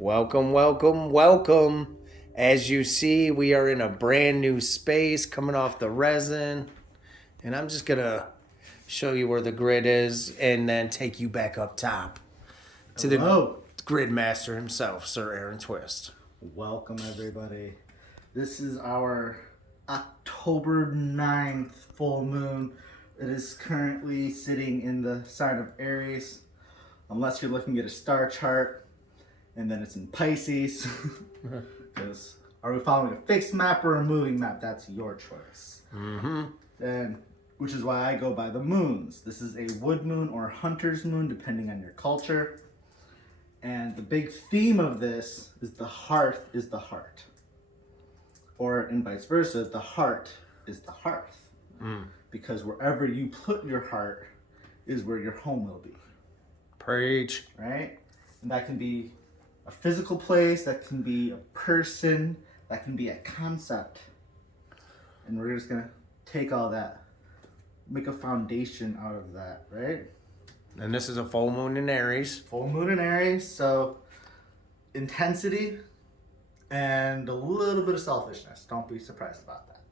Welcome, welcome, welcome. As you see, we are in a brand new space coming off the resin. And I'm just going to show you where the grid is and then take you back up top to the grid master himself, Sir Aaron Twist. Welcome, everybody. This is our October 9th full moon. It is currently sitting in the sign of Aries, unless you're looking at a star chart, and then it's in Pisces. Because are we following a fixed map or a moving map? That's your choice. And which is why I go by the moons. This is a wood moon or hunter's moon, depending on your culture. And the big theme of this is the hearth is the heart. Or, and vice versa, the heart is the hearth. Because wherever you put your heart is where your home will be. Preach. Right? And that can be a physical place, that can be a person, that can be a concept. And we're just going to take all that, make a foundation out of that, right? And this is a full moon in Aries. Full moon in Aries, so intensity and a little bit of selfishness. Don't be surprised about that.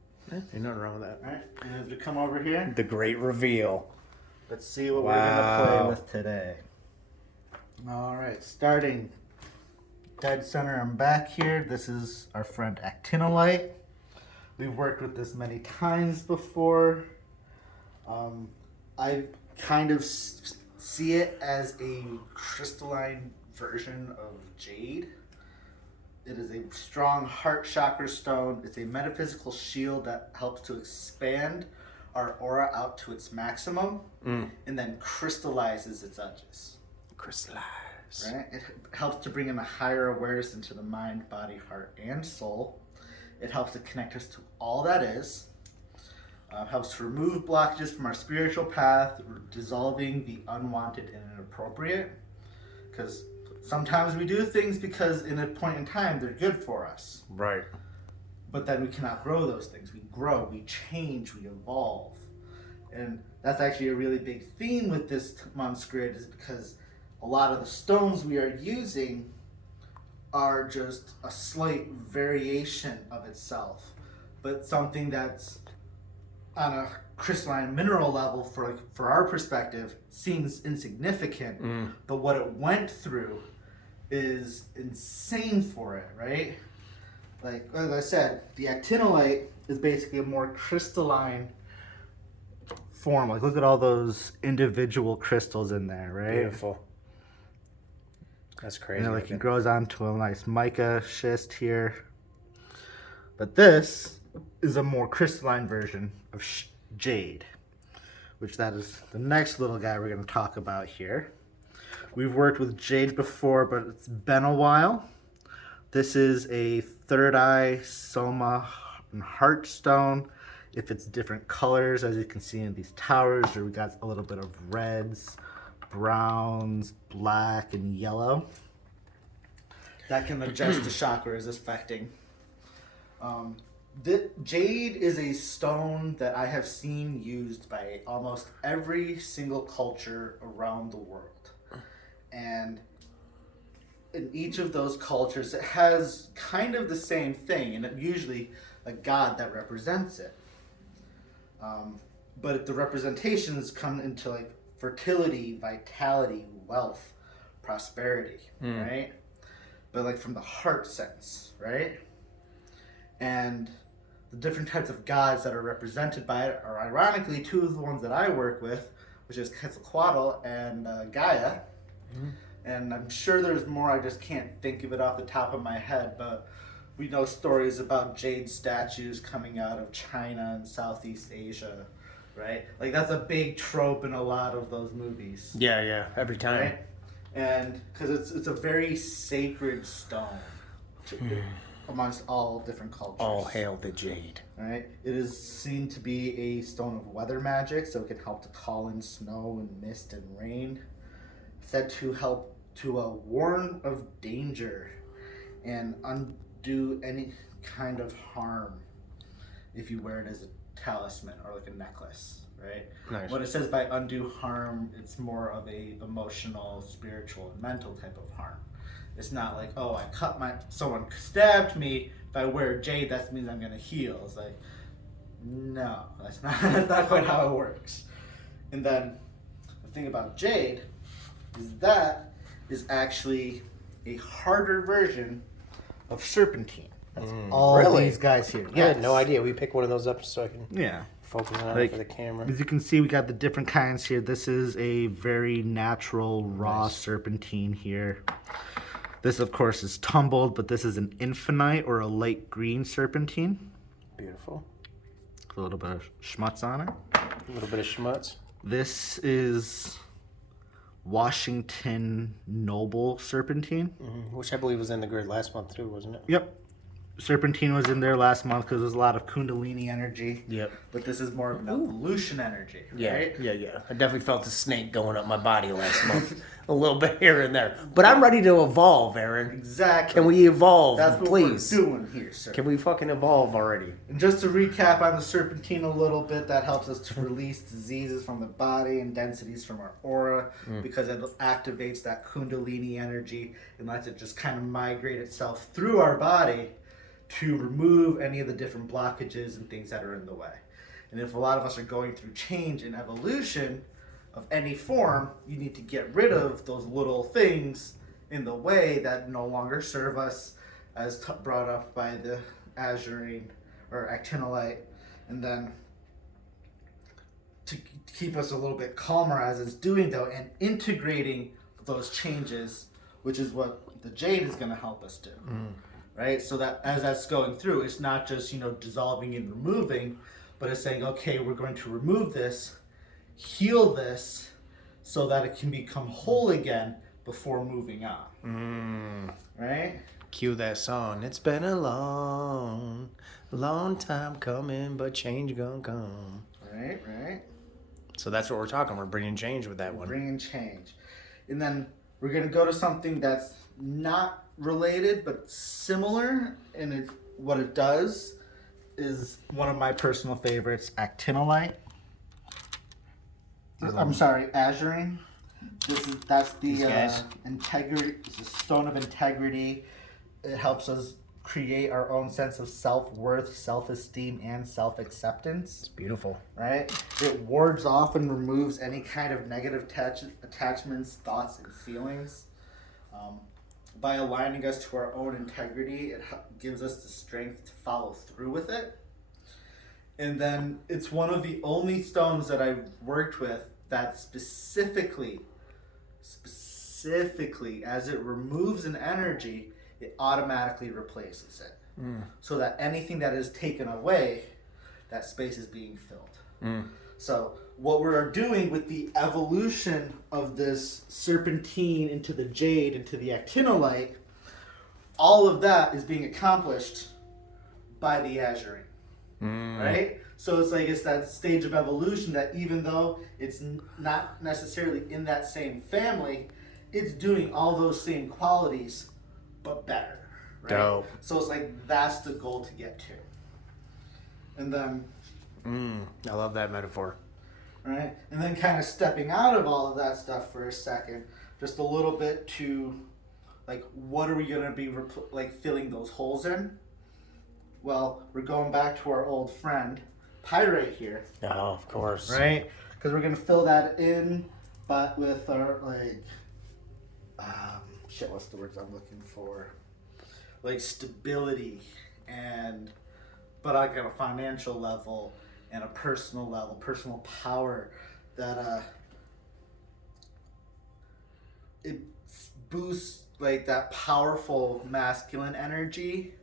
Ain't nothing wrong with that. All right, and as we come over here, The great reveal. let's see what we're gonna play with today. All right, starting dead center and back here. This is our friend Actinolite. We've worked with this many times before. I kind of see it as a crystalline version of Jade. It is a strong heart chakra stone. It's a metaphysical shield that helps to expand our aura out to its maximum and then crystallizes its edges. Crystallize. Right? It helps to bring in a higher awareness into the mind, body, heart, and soul. It helps to connect us to all that is. Helps to remove blockages from our spiritual path, dissolving the unwanted and inappropriate. Because sometimes we do things because in a point in time they're good for us. Right. But then we cannot grow those things. We grow, we change, we evolve. And that's actually a really big theme with this month's grid, is because a lot of the stones we are using are just a slight variation of itself, but something that's on a crystalline mineral level for our perspective seems insignificant, but what it went through is insane for it, right? Like as I said, the actinolite is basically a more crystalline form. Like look at all those individual crystals in there, right? Beautiful. That's crazy. You know, like it grows onto a nice mica schist here. But this is a more crystalline version of Jade, which that is the next little guy we're going to talk about here. We've worked with Jade before, but it's been a while. This is a third eye soma and heart stone. If it's different colors, as you can see in these towers, or we got a little bit of reds, browns, black, and yellow. That can adjust the chakras affecting. Jade is a stone that I have seen used by almost every single culture around the world. And in each of those cultures, it has kind of the same thing, and it's usually a god that represents it. But the representations come into like fertility, vitality, wealth, prosperity, right? But like from the heart sense, right? And the different types of gods that are represented by it are ironically two of the ones that I work with, which is Quetzalcoatl and Gaia. And I'm sure there's more, I just can't think of it off the top of my head, but we know stories about jade statues coming out of China and Southeast Asia, right? Like that's a big trope in a lot of those movies. Yeah, every time. Right? And because it's a very sacred stone amongst all different cultures. All hail the Jade. Right? It is seen to be a stone of weather magic, so it can help to call in snow and mist and rain. Said to help to warn of danger and undo any kind of harm if you wear it as a talisman or like a necklace, right? Nice. What it says by undue harm, it's more of a emotional, spiritual, and mental type of harm. It's not like, oh, someone stabbed me. If I wear Jade, that means I'm gonna heal. It's like, no, that's not quite how it works. And then the thing about Jade is that is actually a harder version of Serpentine. That's all Really? these guys here. I had no idea. We picked one of those up so I can Yeah. focus on Like, it for the camera. As you can see, we got the different kinds here. This is a very natural, raw Serpentine here. This, of course, is tumbled, but this is an infinite or a light green Serpentine. Beautiful. A little bit of schmutz on it. A little bit of schmutz. This is Washington Noble Serpentine. Which I believe was in the grid last month too, wasn't it? Yep. Serpentine was in there last month because there's a lot of Kundalini energy. Yep. But this is more of an evolution energy, Yeah, right? yeah. I definitely felt the snake going up my body last month. A little bit here and there. But I'm ready to evolve, Aaron. Exactly. Can we evolve, That's what please? we're doing here, sir. Can we fucking evolve already? And just to recap on the Serpentine a little bit, that helps us to release diseases from the body and densities from our aura because it activates that Kundalini energy and lets it just kind of migrate itself through our body to remove any of the different blockages and things that are in the way. And if a lot of us are going through change and evolution of any form, you need to get rid of those little things in the way that no longer serve us, as brought up by the Aegirine or Actinolite, and then to keep us a little bit calmer as it's doing though, and integrating those changes, which is what the Jade is going to help us do. Right? So that as that's going through, it's not just, dissolving and removing, but it's saying, okay, we're going to remove this, heal this, so that it can become whole again before moving on. Right? Cue that song. It's been a long time coming, but change gonna come. Right. So that's what we're talking. We're bringing change with that one. Bringing change. And then we're going to go to something that's not related, but similar. And what it does is one of my personal favorites, Actinolite. I'm sorry, Aegirine. That's the integrity. It's a stone of integrity. It helps us create our own sense of self-worth, self-esteem, and self-acceptance. It's beautiful. Right? It wards off and removes any kind of negative attachments, thoughts, and feelings. By aligning us to our own integrity, it gives us the strength to follow through with it. And then it's one of the only stones that I've worked with that specifically, as it removes an energy, it automatically replaces it. So that anything that is taken away, that space is being filled. So what we're doing with the evolution of this Serpentine into the Jade, into the Actinolite, all of that is being accomplished by the Aegirine. Right? So it's that stage of evolution that even though it's not necessarily in that same family, it's doing all those same qualities, but better. Right? Dope. So it's that's the goal to get to. And then I love that metaphor. right? And then kind of stepping out of all of that stuff for a second, just a little bit to, what are we going to be filling those holes in? Well, we're going back to our old friend, Pyrite here. Oh, of course. Right? Because we're going to fill that in, but with our, what's the words I'm looking for? Stability but on a financial level and a personal level, personal power that it boosts that powerful masculine energy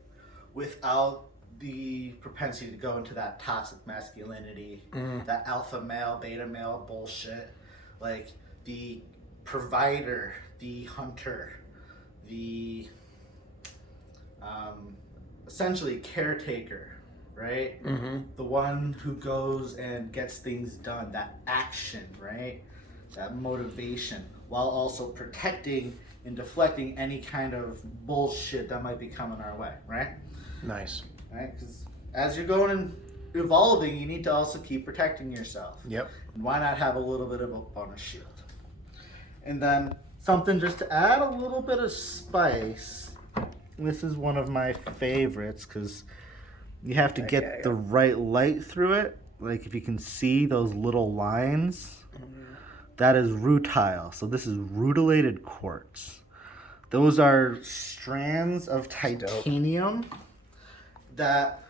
without the propensity to go into that toxic masculinity, that alpha male, beta male bullshit, the provider, the hunter, the essentially caretaker, right? The one who goes and gets things done, that action, right? That motivation, while also protecting and deflecting any kind of bullshit that might be coming our way, right? Nice. Right? Because as you're going evolving, you need to also keep protecting yourself. Yep. And why not have a little bit of a bonus shield? And then something just to add a little bit of spice. This is one of my favorites because you have to get the right light through it. Like if you can see those little lines, that is rutile. So this is rutilated quartz. Those are strands of titanium that,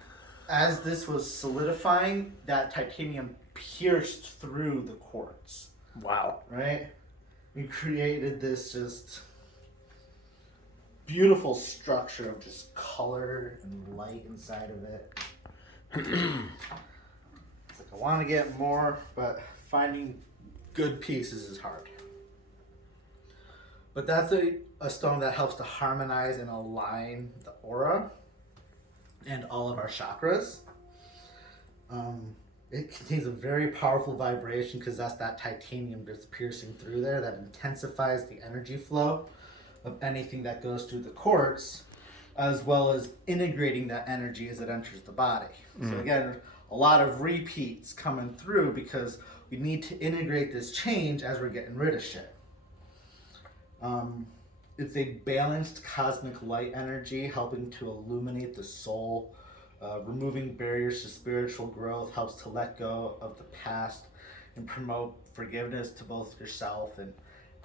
as this was solidifying, that titanium pierced through the quartz. Wow. Right? And created this just beautiful structure of just color and light inside of it. It's like I want to get more, but finding good pieces is hard. But that's a stone that helps to harmonize and align the aura and all of our chakras. It contains a very powerful vibration because that's that titanium that's piercing through there that intensifies the energy flow of anything that goes through the quartz, as well as integrating that energy as it enters the body. So again, a lot of repeats coming through because we need to integrate this change as we're getting rid of shit. It's a balanced cosmic light energy helping to illuminate the soul. Removing barriers to spiritual growth helps to let go of the past and promote forgiveness to both yourself and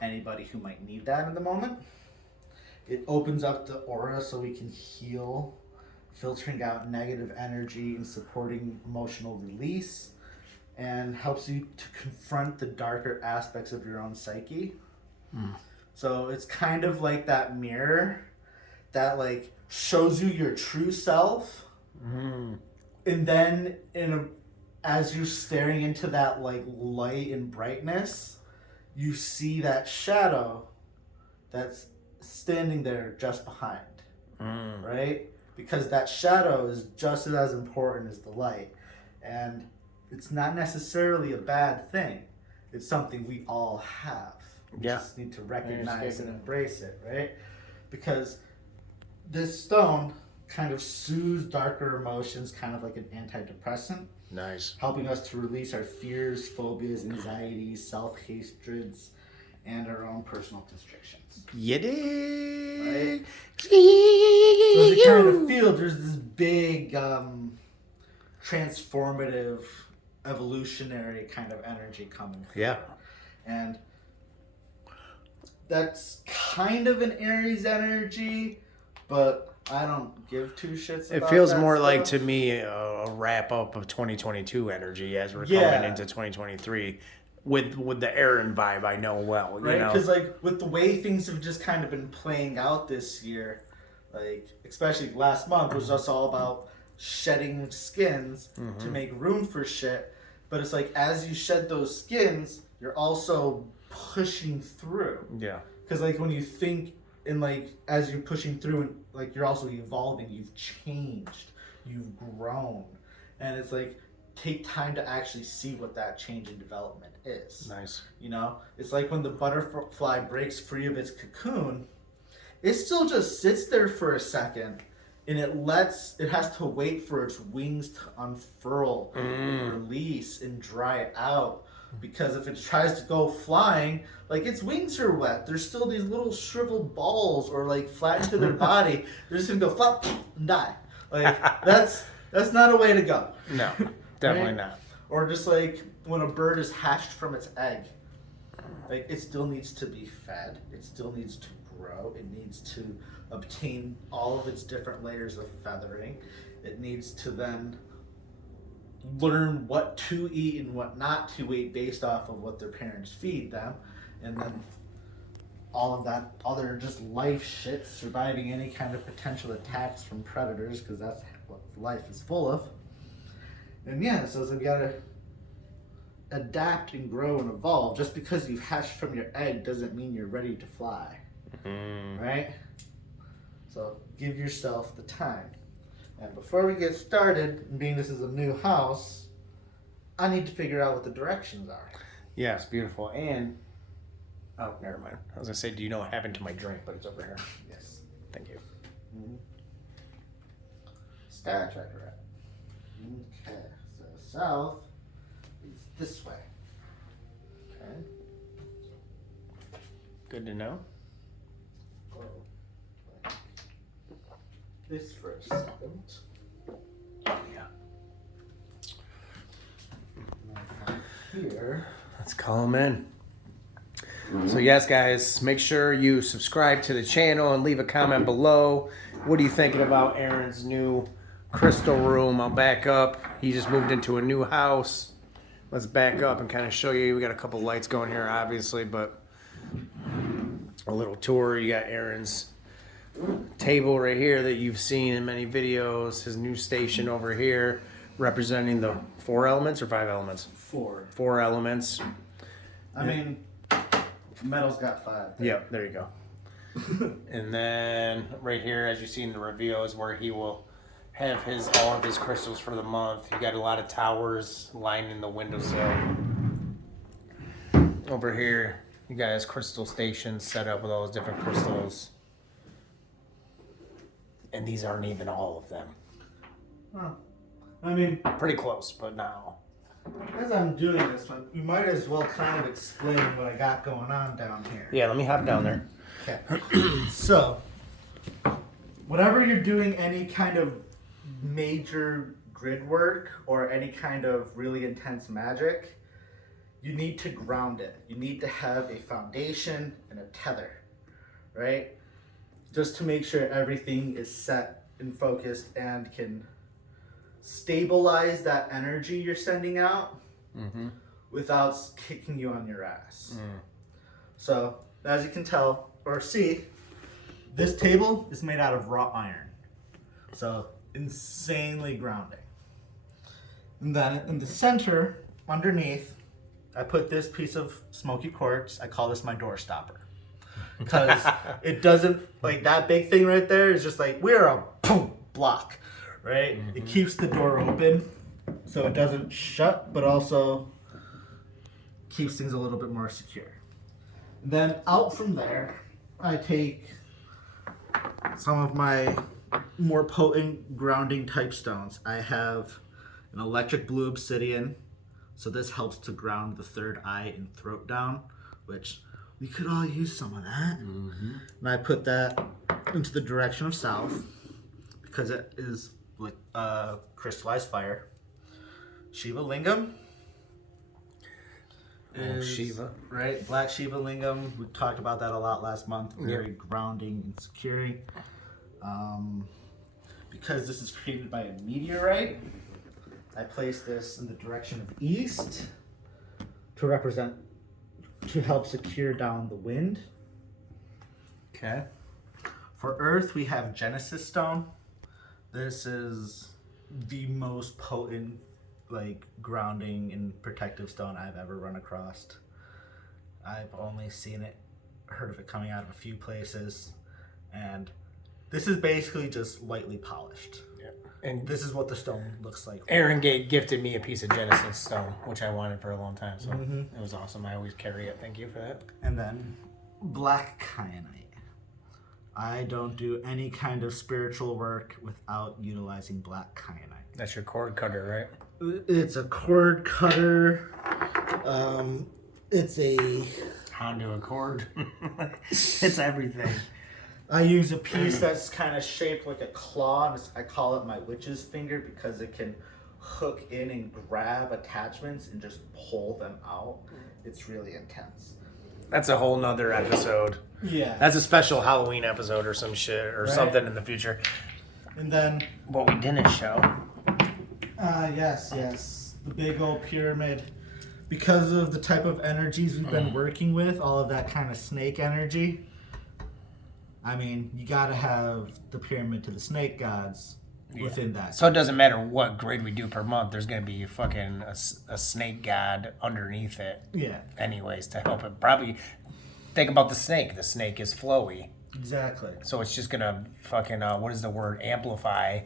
anybody who might need that in the moment. It opens up the aura so we can heal, filtering out negative energy and supporting emotional release, and helps you to confront the darker aspects of your own psyche. So it's kind of like that mirror that like shows you your true self. And then as you're staring into that like light and brightness, you see that shadow that's standing there just behind, right? Because that shadow is just as important as the light, and it's not necessarily a bad thing. It's something we all have. We just need to recognize and embrace it, right? Because this stone kind of soothes darker emotions, kind of like an antidepressant. Nice. Helping us to release our fears, phobias, anxieties, self-hatreds, and our own personal constrictions. You dig? Right? So as you kind of feel, there's this big transformative, evolutionary kind of energy coming through. Yeah. And that's kind of an Aries energy, but I don't give two shits about it. Feels that more stuff. like to me a wrap up of 2022 energy as we're coming into 2023 with the Aaron vibe. I know well, right? You know, Because like with the way things have just kind of been playing out this year, like especially last month was just all about shedding skins to make room for shit. But it's like as you shed those skins, you're also pushing through. Yeah. Because like when you think and like as you're pushing through and like you're also evolving, you've changed, you've grown, and it's like take time to actually see what that change in development is. Nice. You know, it's like when the butterfly breaks free of its cocoon, it still just sits there for a second, and it has to wait for its wings to unfurl and release and dry out. Because if it tries to go flying, like its wings are wet, there's still these little shriveled balls or like flattened to their body. They're just gonna go flop and die. Like that's not a way to go. No, definitely Right? not. Or just like when a bird is hatched from its egg, like it still needs to be fed. It still needs to grow. It needs to obtain all of its different layers of feathering. It needs to then learn what to eat and what not to eat based off of what their parents feed them, and then all of that other just life shit, surviving any kind of potential attacks from predators, because that's what life is full of. And yeah, so we gotta adapt and grow and evolve. Just because you've hatched from your egg doesn't mean you're ready to fly, right? So give yourself the time. And before we get started, and being this is a new house, I need to figure out what the directions are. Yeah, it's beautiful. And oh, never mind. I was gonna say, do you know what happened to my drink? But it's over here. Yes. Thank you. Star Trek rat. Okay. south is this way. Okay. Good to know. This for a second. Yeah. Here. Let's call him in. So yes, guys, make sure you subscribe to the channel and leave a comment below. What are you thinking about Aaron's new crystal room? I'll back up. He just moved into a new house. Let's back up and kind of show you. We got a couple lights going here, obviously, but a little tour. You got Aaron's table right here that you've seen in many videos. His new station over here representing the 4 elements or 5 elements? 4. 4 elements. I mean, metal's got 5. Yep, there you go. And then right here, as you see in the reveal, is where he will have all of his crystals for the month. You got a lot of towers lining the windowsill. Over here, you got his crystal station set up with all those different crystals. And these aren't even all of them. Huh. I mean, Pretty close, but not all. as I'm doing this one, you might as well kind of explain what I got going on down here. Yeah, let me hop down there. Okay. So, whenever you're doing any kind of major grid work or any kind of really intense magic, you need to ground it. You need to have a foundation and a tether, right? Just to make sure everything is set and focused and can stabilize that energy you're sending out without kicking you on your ass. So, as you can tell or see, this table is made out of wrought iron. So, insanely grounding. And then in the center, underneath, I put this piece of smoky quartz. I call this my door stopper. Because it doesn't, like that big thing right there is just like, we're a boom block, right? It keeps the door open so it doesn't shut, but also keeps things a little bit more secure. Then out from there, I take some of my more potent grounding type stones. I have an electric blue obsidian, so this helps to ground the third eye and throat down, which we could all use some of that. And I put that into the direction of south because it is like crystallized fire. Shiva Lingam. Shiva. Right, Black Shiva Lingam. We talked about that a lot last month. Very grounding and securing. Because this is created by a meteorite, I place this in the direction of east to help secure down the wind. Okay. For Earth, we have Genesis Stone. This is the most potent, like, grounding and protective stone I've ever run across. I've only seen it, heard of it coming out of a few places, and this is basically just lightly polished. Yeah. And This is what the stone looks like. Aaron gifted me a piece of Genesis stone, which I wanted for a long time, so it was awesome. I always carry it. Thank you for that. And then black kyanite. I don't do any kind of spiritual work without utilizing black kyanite. That's your cord cutter, right? It's a cord cutter. It's a... Honda Accord. It's everything. I use a piece that's kind of shaped like a claw. And I call it my witch's finger because it can hook in and grab attachments and just pull them out. It's really intense. That's a whole nother episode. Yeah. That's a special Halloween episode or some shit or something in the future. And then... What we didn't show. Yes. The big old pyramid. Because of the type of energies we've been working with, all of that kind of snake energy, I mean, you gotta have the pyramid to the snake gods within that. So it doesn't matter what grid we do per month. There's going to be fucking a snake god underneath it. Yeah. Anyways, to help it. Probably think about the snake. The snake is flowy. Exactly. So it's just going to fucking, what is the word? Amplify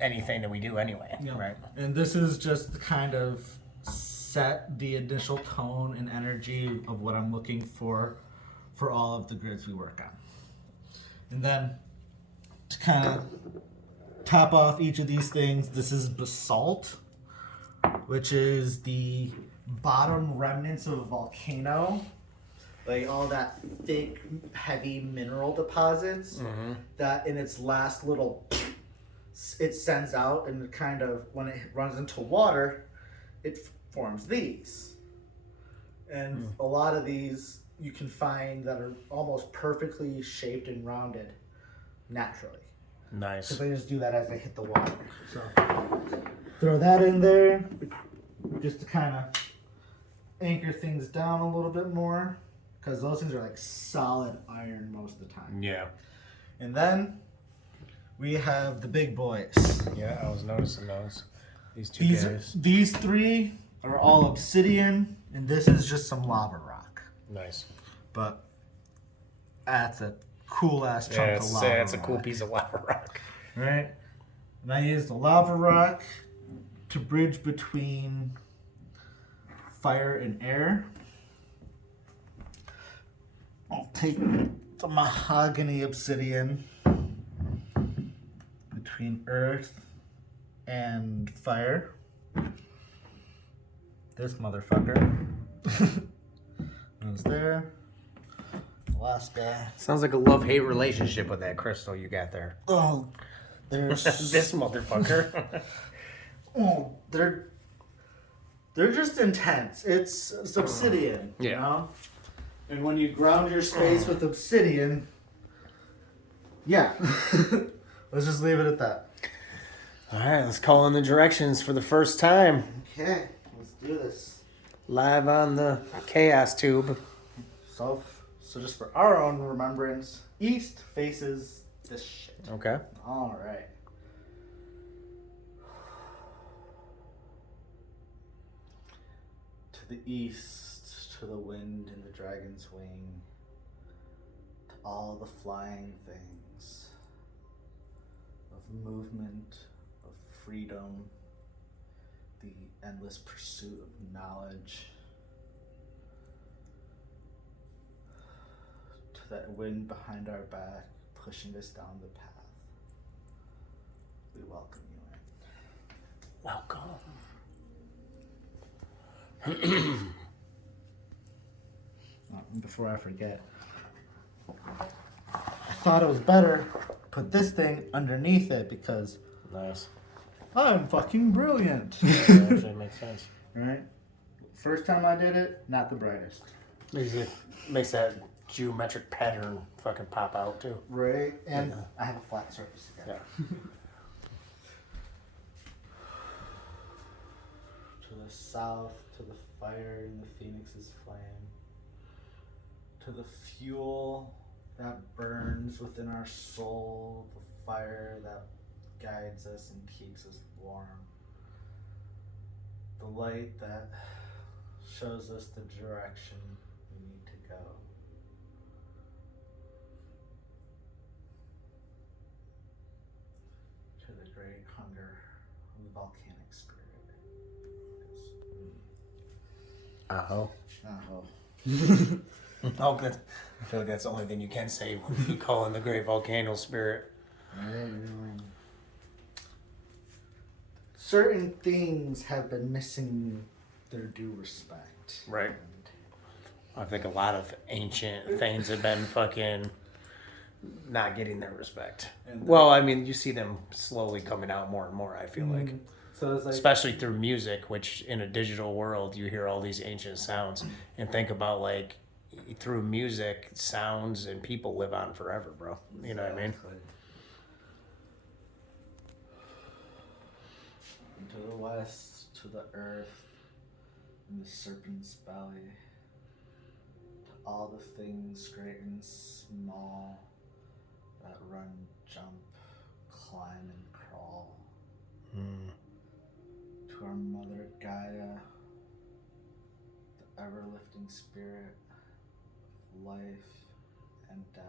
anything that we do anyway. Yep. Right. And this is just to kind of set the initial tone and energy of what I'm looking for all of the grids we work on. And then to kind of top off each of these things, this is basalt. which is the bottom remnants of a volcano. Like all that thick, heavy mineral deposits that in its last little, it sends out, and it kind of, when it runs into water, it forms these. And a lot of these you can find that are almost perfectly shaped and rounded naturally. Nice. Because they just do that as they hit the water. So throw that in there just to kind of anchor things down a little bit more. Because those things are like solid iron most of the time. Yeah. And then we have the big boys. Yeah, I was noticing those. These two guys. These three are all obsidian, and this is just some lava rock. Nice. But that's a cool ass chunk of lava. Yeah, it's a cool piece of lava rock. Right? And I use the lava rock to bridge between fire and air. I'll take the mahogany obsidian between earth and fire. This motherfucker is there. Last guy. Sounds like a love-hate relationship with that crystal you got there. Oh, there's This motherfucker. oh, they're just intense. It's obsidian, you know? And when you ground your space with obsidian, yeah. Let's just leave it at that. All right, let's call in the directions for the first time. Okay, let's do this. Live on the Chaos Tube. So just for our own remembrance, east faces this shit. Okay. All right. To the east, to the wind and the dragon's wing, to all the flying things of movement, of freedom, the endless pursuit of knowledge, to that wind behind our back pushing us down the path. We welcome you in. Welcome. Before I forget, I thought it was better put this thing underneath it because Nice. I'm fucking brilliant. That actually makes sense. Right? First time I did it, not the brightest. Makes that geometric pattern fucking pop out too. Right? And I have a flat surface again. Yeah. To the south, to the fire in the phoenix's flame, to the fuel that burns within our soul, the fire that guides us and keeps us warm, the light that shows us the direction we need to go. To the great hunger of the volcanic spirit. Oh. Oh. Oh, good. I feel like that's the only thing you can say when you call in the great volcano spirit. Certain things have been missing their due respect. Right. I think a lot of ancient things have been fucking not getting their respect. Well, I mean, you see them slowly coming out more and more, I feel like. So it's like, Especially through music, which in a digital world, you hear all these ancient sounds. And think about, like, through music, sounds and people live on forever, bro. You know what I mean? to the west, to the earth, in the serpent's belly, to all the things great and small that run, jump, climb, and crawl. To our mother Gaia, the ever-lifting spirit of life and death.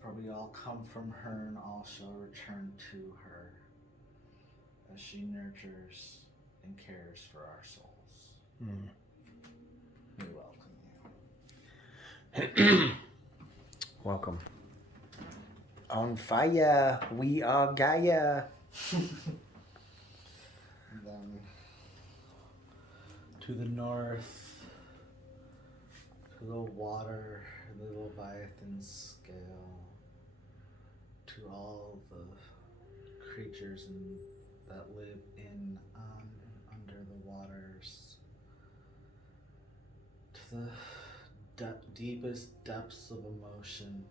For we all come from her and all shall return to her, as she nurtures and cares for our souls. We welcome you. Welcome. On fire, we are Gaia. then to the north, to the water, the Leviathan scale, to all the creatures that live in, on, and under the waters, to the deepest depths of emotion,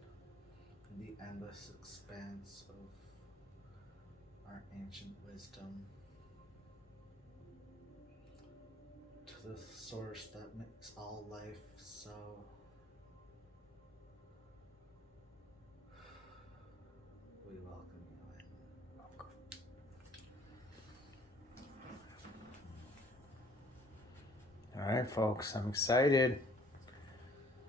and the endless expanse of our ancient wisdom, to the source that makes all life so. We welcome you in. All right, folks, I'm excited.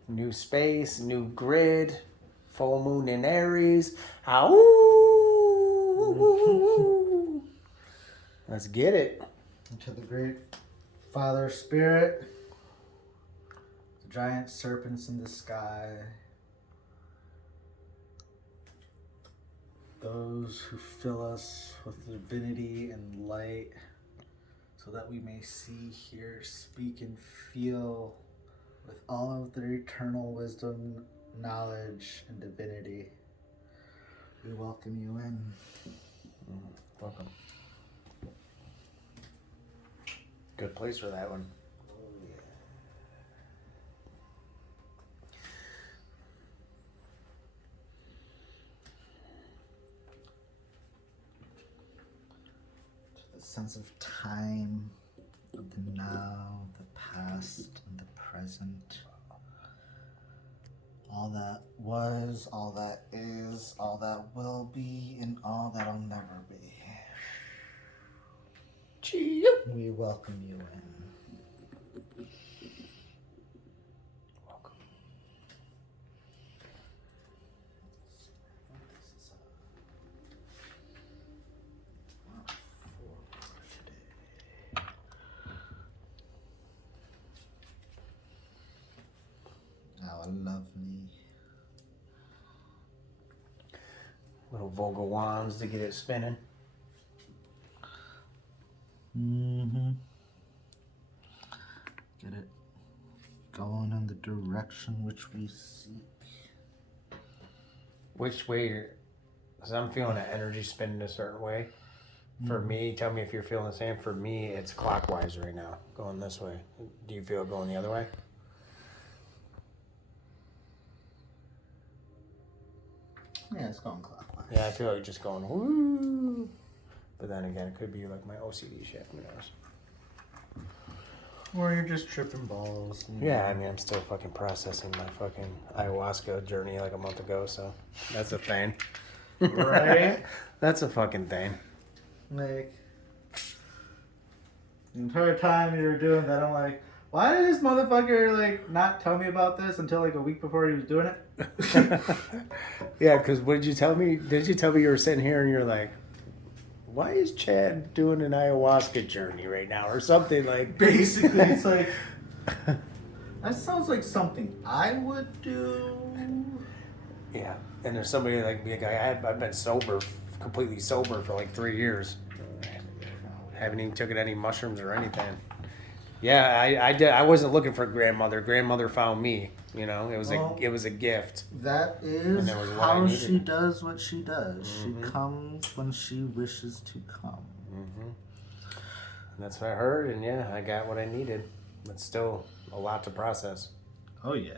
New space, new grid, full moon in Aries. Ow! Let's get it. And to the great Father Spirit, the giant serpents in the sky, those who fill us with divinity and light, so that we may see, hear, speak, and feel with all of their eternal wisdom, knowledge, and divinity. We welcome you in. Welcome. Good place for that one. Oh, yeah. To the sense of time, of the now, the past, and the present. All that was, all that is, all that will be, and all that'll never be. We welcome you in. Welcome. Our lovely. Little Volga wands to get it spinning. Mm-hmm. Get it going in the direction which we seek. Which way? Because I'm feeling that energy spinning a certain way. For me, tell me if you're feeling the same. For me, it's clockwise right now, going this way. Do you feel it going the other way? Yeah, it's going clockwise. Yeah, I feel like just going woo. But then again, it could be like my OCD shit. Who knows? Or you're just tripping balls. Yeah, I mean, I'm still fucking processing my fucking ayahuasca journey like a month ago, so that's a thing. Right? That's a fucking thing. Like, the entire time you were doing that, I'm like, why did this motherfucker, like, not tell me about this until, like, a week before he was doing it? Yeah, because what did you tell me? Did you tell me you were sitting here and you're like, why is Chad doing an ayahuasca journey right now or something like? Basically, it's like, that sounds like something I would do. Yeah, and there's somebody like me, I've been sober, completely sober for like 3 years. Haven't even taken any mushrooms or anything. Yeah, I did. I wasn't looking for grandmother. Grandmother found me. You know, it was a gift. That is that was what I how needed. she does what she does. Mm-hmm. She comes when she wishes to come. Mm-hmm. That's what I heard, and yeah, I got what I needed. But still, a lot to process. Oh yeah.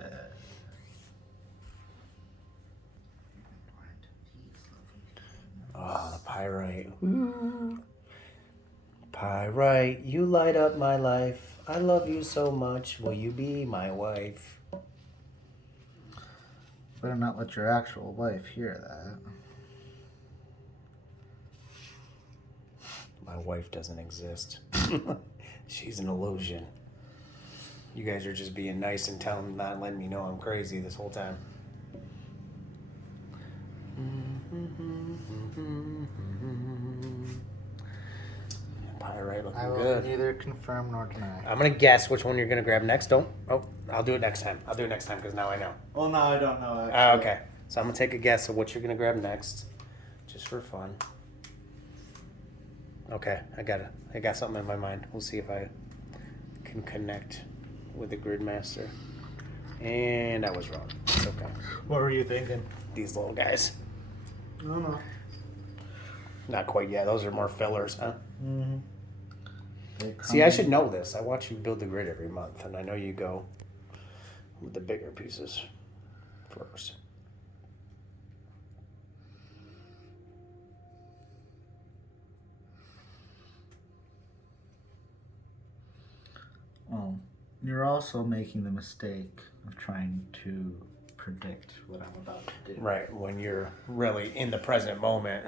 Oh, the pyrite. Woo. Pyrite, you light up my life. I love you so much. Will you be my wife? Better not let your actual wife hear that. My wife doesn't exist. She's an illusion. You guys are just being nice and not letting me know I'm crazy this whole time. Pyrite looking I will good. neither confirm nor deny. I'm gonna guess which one you're gonna grab next. I'll do it next time. I'll do it next time because now I know. Well, no, I don't know. Actually. Okay, so I'm gonna take a guess of what you're gonna grab next, just for fun. Okay, I got something in my mind. We'll see if I can connect with the grid master. And I was wrong. It's okay. What were you thinking? These little guys. No. Not quite yet. Those are more fillers, huh? Mm-hmm. See, I should know this. I watch you build the grid every month, and I know you go with the bigger pieces first. You're also making the mistake of trying to predict what I'm about to do. Right, when you're really in the present moment,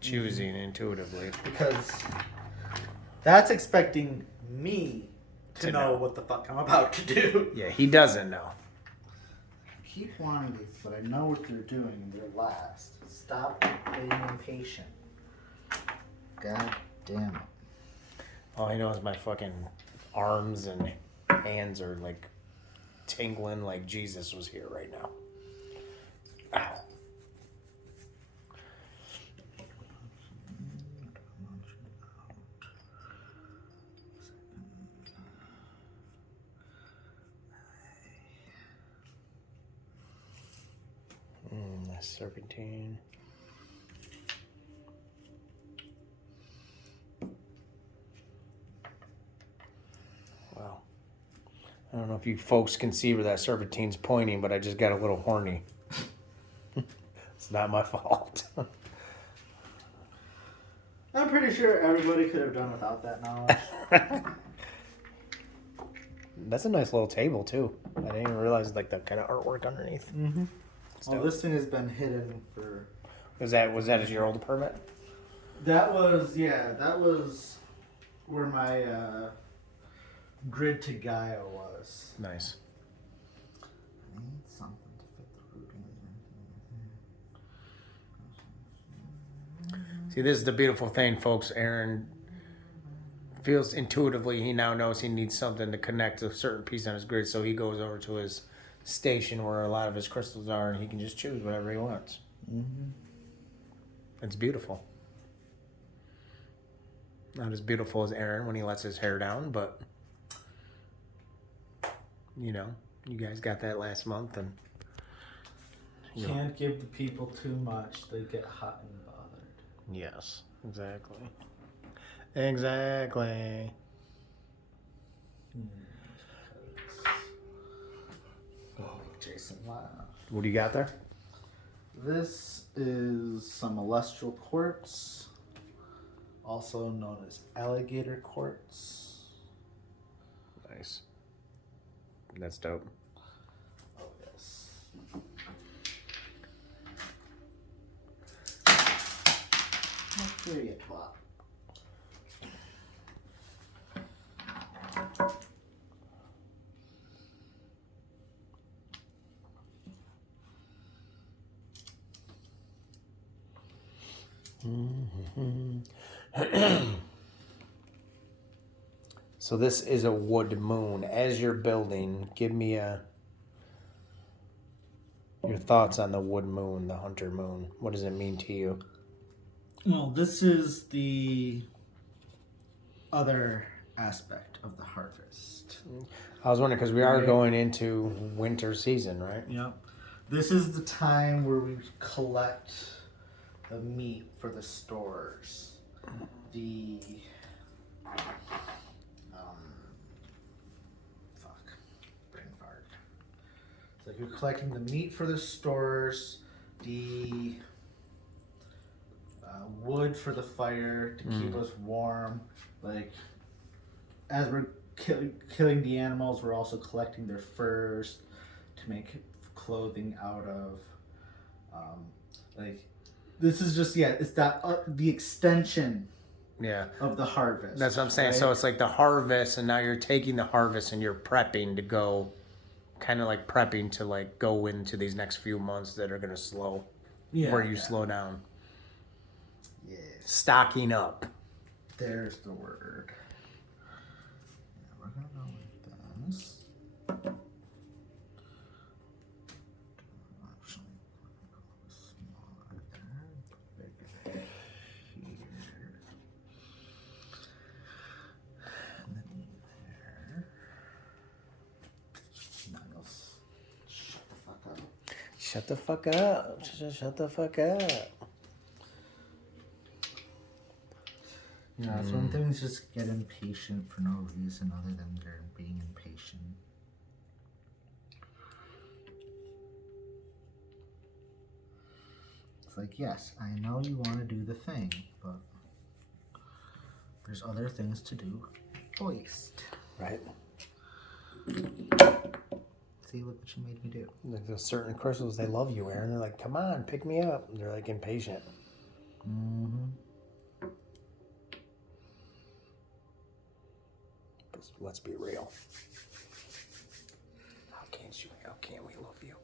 choosing intuitively. Because that's expecting me to know what the fuck I'm about to do. Yeah, he doesn't know. I keep wanting these, but I know what they're doing and they're last. Stop being impatient. God damn it. All I know is my fucking arms and hands are like tingling like Jesus was here right now. Ow. That's Serpentine. Wow. I don't know if you folks can see where that Serpentine's pointing, but I just got a little horny. It's not my fault. I'm pretty sure everybody could have done without that knowledge. That's a nice little table too. I didn't even realize like the kind of artwork underneath. Mm-hmm. Well, this thing has been hidden for... Was that your old permit? That was where my grid to Gaia was. Nice. I need something to fit the root. See, this is the beautiful thing, folks. Aaron feels intuitively, he now knows he needs something to connect a certain piece on his grid, so he goes over to his station where a lot of his crystals are, and he can just choose whatever he wants. Mm-hmm. It's beautiful. Not as beautiful as Aaron when he lets his hair down, but you know, you guys got that last month, and you can't give the people too much; they get hot and bothered. Yes, exactly. Exactly. Jason laugh. What do you got there? This is some celestial quartz, also known as alligator quartz. Nice. That's dope. Oh, yes. Not there yet, Bob. So this is a wood moon. As you're building, give me your thoughts on the wood moon, the hunter moon. What does it mean to you? Well, this is the other aspect of the harvest. I was wondering because we are going into winter season, right? Yep. This is the time where we collect the meat for the stores. The brain fart. It's like you're collecting the meat for the stores, the wood for the fire to keep us warm. Like as we're killing the animals, we're also collecting their furs to make clothing out of. This is just it's that the extension of the harvest. That's what I'm saying. Right? So it's like the harvest, and now you're taking the harvest and you're prepping to go, kind of like prepping to like go into these next few months that are going to slow, where you slow down. Yes. Stocking up. There's the word. Yeah, we're going to go with this. Shut the fuck up. Shut the fuck up. Yeah, it's when things just get impatient for no reason other than they're being impatient. It's like, yes, I know you want to do the thing, but there's other things to do first. Right. See, look what you made me do. Like there's certain crystals, they love you, Aaron. They're like, come on, pick me up. They're like impatient. Mm-hmm. Let's be real. How can't we love you?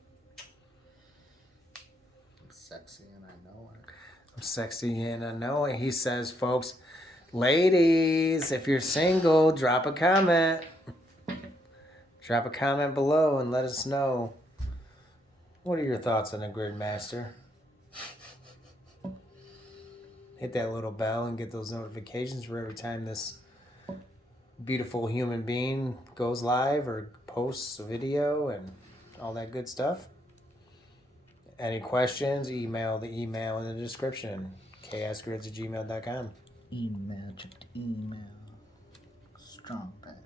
I'm sexy and I know it. I'm sexy and I know it. He says, folks, ladies, if you're single, drop a comment. Drop a comment below and let us know. What are your thoughts on the Grid Master? Hit that little bell and get those notifications for every time this beautiful human being goes live or posts a video and all that good stuff. Any questions, email the email in the description. chaosgrids@gmail.com. Email, check the email. Strong bad.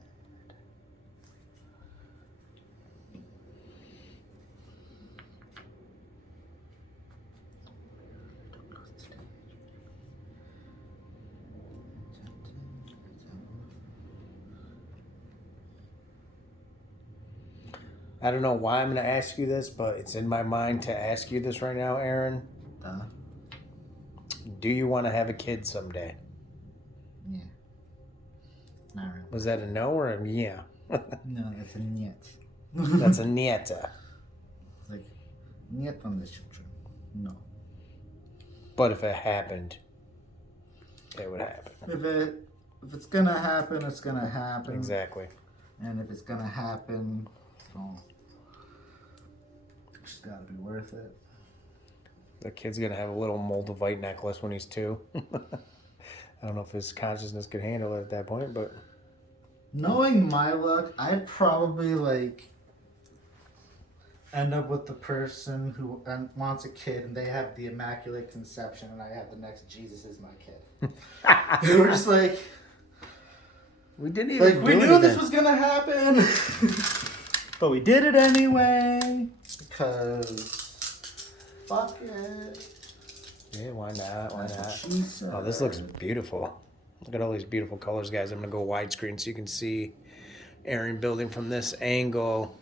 I don't know why I'm going to ask you this, but it's in my mind to ask you this right now, Aaron. Do you want to have a kid someday? Yeah. Not really. Was that a no or a yeah? No, that's a niet. That's a nieta. Like, niet on the children. No. But if it happened, it would happen. If it's gonna happen, it's gonna happen. Exactly. And if it's gonna happen, so it's gotta be worth it. The kid's going to have a little Moldavite necklace when he's 2. I don't know if his consciousness could handle it at that point, but... Knowing my luck, I'd probably, end up with the person who wants a kid and they have the Immaculate Conception and I have the next Jesus is my kid. We're just we didn't even we knew this was gonna happen, but we did it anyway because fuck it. Yeah, why not? Why That's what not? she said. Oh, this looks beautiful. Look at all these beautiful colors, guys. I'm going to go widescreen so you can see Aaron building from this angle.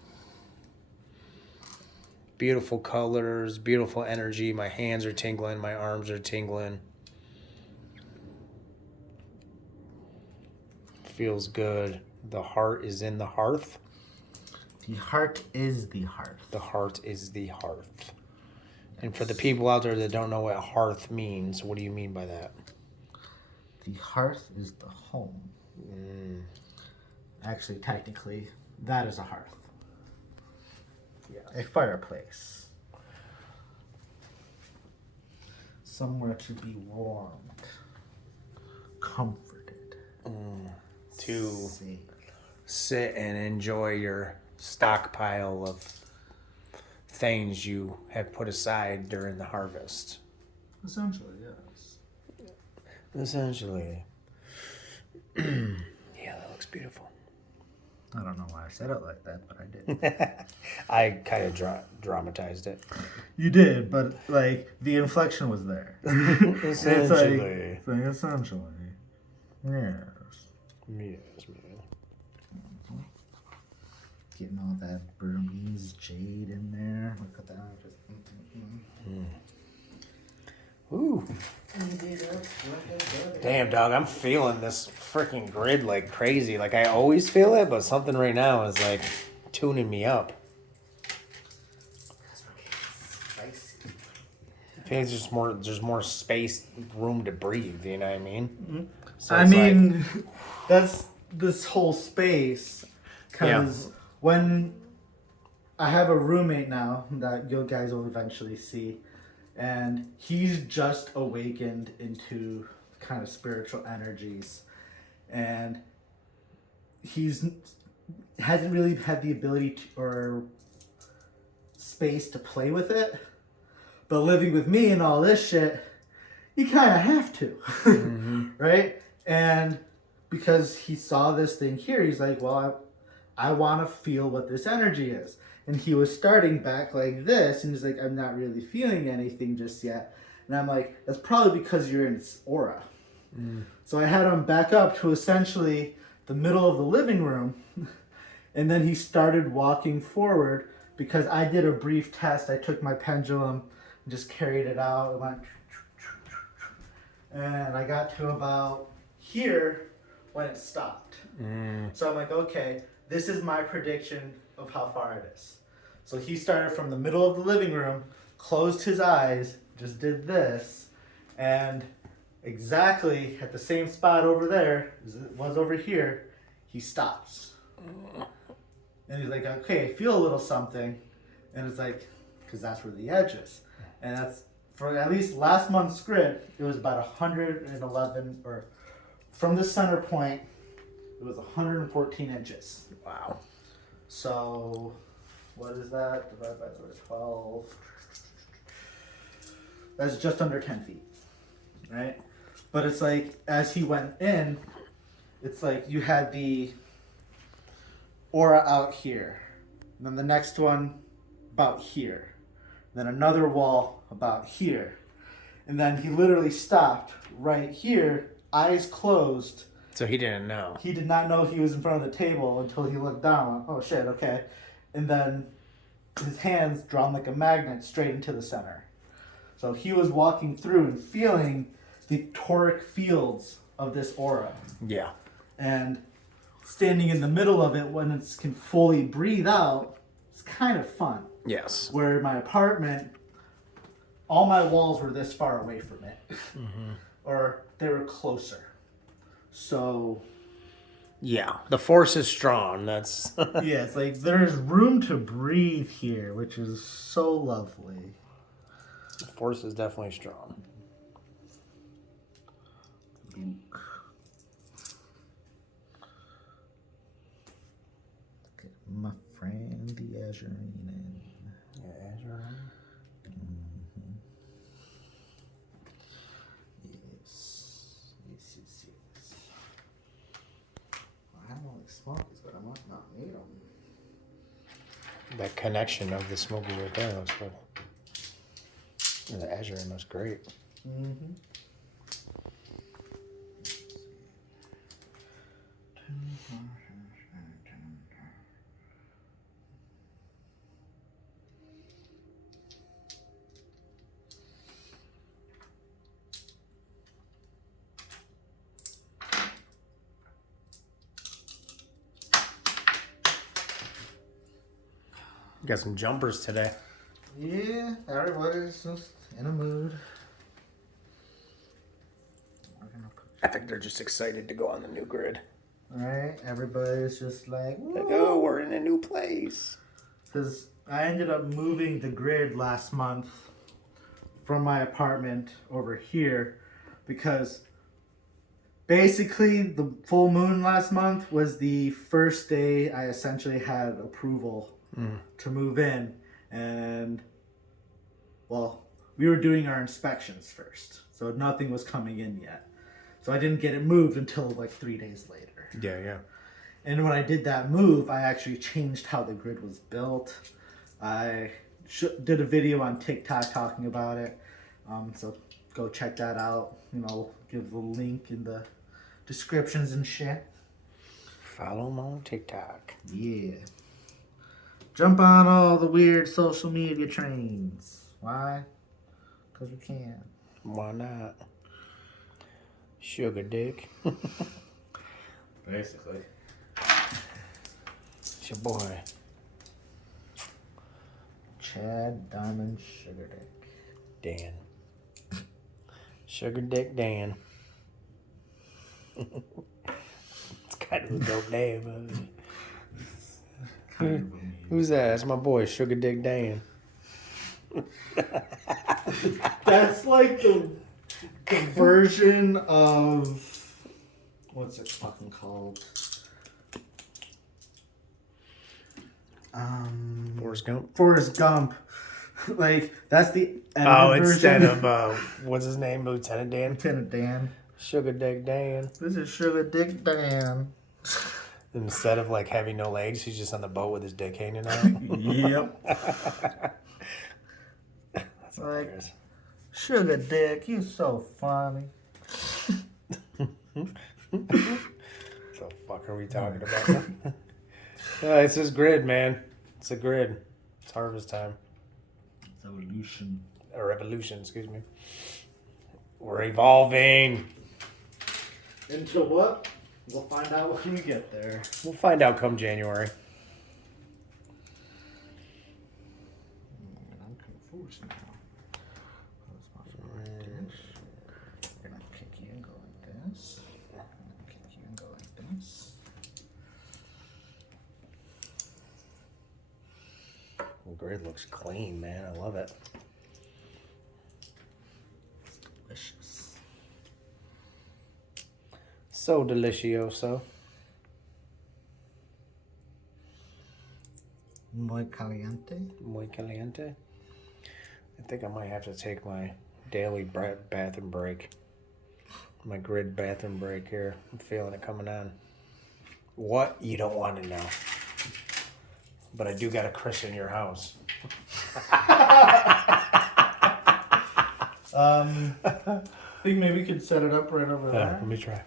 Beautiful colors, beautiful energy. My hands are tingling. My arms are tingling. Feels good. The heart is in the hearth. The heart is the hearth. The heart is the hearth. And for the people out there that don't know what hearth means, what do you mean by that? The hearth is the home. Actually, technically, that is a hearth. Yeah. A fireplace. Somewhere to be warmed. Comforted. To safe. sit and enjoy your stockpile of things you have put aside during the harvest. Essentially, yes. Essentially. Yeah, that looks beautiful. I don't know why I said it like that, but I did. I kind of dramatized it. You did, but the inflection was there. Essentially. It's like essentially. Yes. Yes, man. Getting all that Burmese jade in there. Look at that. Just, Ooh. Damn, dog, I'm feeling this freaking grid like crazy. Like, I always feel it, but something right now is, tuning me up. Spicy. I feel like there's more space, room to breathe, you know what I mean? Mm-hmm. So I mean, that's this whole space. Because when I have a roommate now that you guys will eventually see, and he's just awakened into kind of spiritual energies, and hasn't really had the ability to, or space to play with it. But living with me and all this shit, you kind of have to, right? And because he saw this thing here, he's like, well, I want to feel what this energy is. And he was starting back like this, and he's like, I'm not really feeling anything just yet. And I'm like, that's probably because you're in its aura. So I had him back up to essentially the middle of the living room. And then he started walking forward because I did a brief test. I took my pendulum and just carried it out. It went, and I got to about here when it stopped. So I'm like, okay, this is my prediction of how far it is. So he started from the middle of the living room, closed his eyes, just did this, and exactly at the same spot over there as it was over here, he stops. And he's like, okay, feel a little something. And it's like, because that's where the edge is. And that's, for at least last month's grid, it was about 111, or from the center point, it was 114 inches. Wow. So, what is that? Divided by 12. That's just under 10 feet, right? But it's like, as he went in, it's like you had the aura out here. And then the next one about here. Then another wall about here. And then he literally stopped right here, eyes closed. So he didn't know. He did not know he was in front of the table until he looked down. Oh shit, okay. And then his hands drawn like a magnet straight into the center. So he was walking through and feeling the toric fields of this aura. Yeah. And standing in the middle of it when it can fully breathe out, it's kind of fun. Yes. Where my apartment, all my walls were this far away from it. Or they were closer. So yeah, the force is strong. That's yeah, it's like there's room to breathe here, which is so lovely. the force is definitely strong. Get my friend the Aegirine. Yeah, Aegirine. Yes. I don't like smokies, but I must not need them. That connection of the smoky right there looks good. And the Aegirine looks great. Got some jumpers today. Yeah, everybody's just in a mood. I think they're just excited to go on the new grid. Right? Everybody's just like, Like, oh, we're in a new place. because I ended up moving the grid last month from my apartment over here because basically the full moon last month was the first day I essentially had approval to move in. And, well, we were doing our inspections first, so nothing was coming in yet. So I didn't get it moved until like 3 days later. Yeah. And when I did that move, I actually changed how the grid was built. I did a video on Tik Tok talking about it. So go check that out. You know, give the link in the descriptions and shit. Follow them on TikTok. Yeah. Jump on all the weird social media trains. Why? Because we can. Why not? Sugar dick. Basically. It's your boy. Chad Diamond Sugar Dick. Dan. Sugar Dick Dan. It's kind of a dope name. Who's that? That's my boy, Sugar Dick Dan. That's like the version of what's it fucking called? Forrest Gump. Forrest Gump. Like, that's the Oh, edited instead version. of what's his name, Lieutenant Dan? Lieutenant Dan. Sugar Dick Dan. This is Sugar Dick Dan. Instead of like having no legs, he's just on the boat with his dick hanging out. Yep. That's hilarious. Sugar Dick, you so funny. What the fuck are we talking about? It's this grid, man. It's a grid. It's harvest time. It's evolution. Or evolution, excuse me. We're evolving. Into what? We'll find out when we get there. We'll find out come January. I'm confused now. I'm gonna kick you and go like this. I'm gonna kick you and go like this. The grid looks clean, man. I love it. It's delicious. So delicioso. Muy caliente. Muy caliente. I think I might have to take my daily bathroom break. My grid bathroom break here. I'm feeling it coming on. What? You don't want to know. But I do got to christen your house. I think maybe we could set it up right over there. Let me try.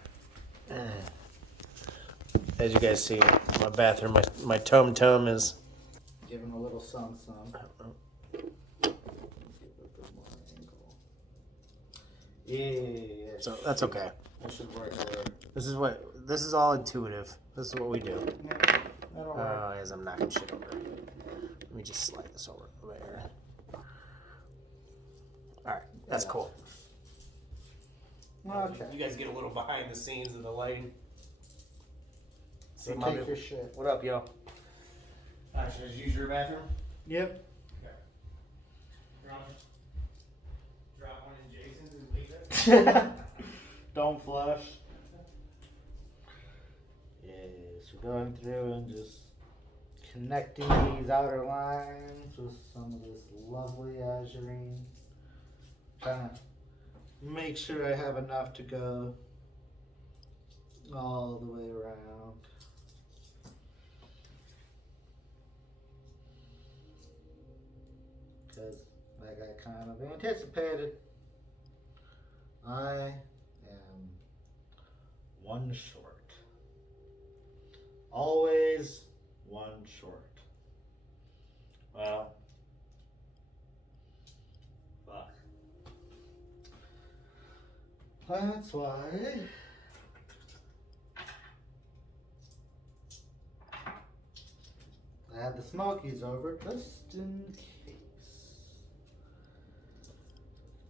As you guys see, my bathroom, my tum-tum is... Give him a little some. Yeah. So that's okay. That should work there. This is all intuitive. This is what we do. Yeah, that'll work. As I'm knocking shit over. Let me just slide this over there. Alright, that's cool. Okay. You guys get a little behind the scenes of the lighting. So take your shit. What up, yo? Should I just use your bathroom? Yep. Okay. Drop one in Jason's and leave it. Don't flush. Yes, we're going through and just connecting these outer lines with some of this lovely Aegirine. Trying to make sure I have enough to go all the way around. Because, like I kind of anticipated, I am one short. Always one short. Well, fuck. That's why I had the Smokies over just in case.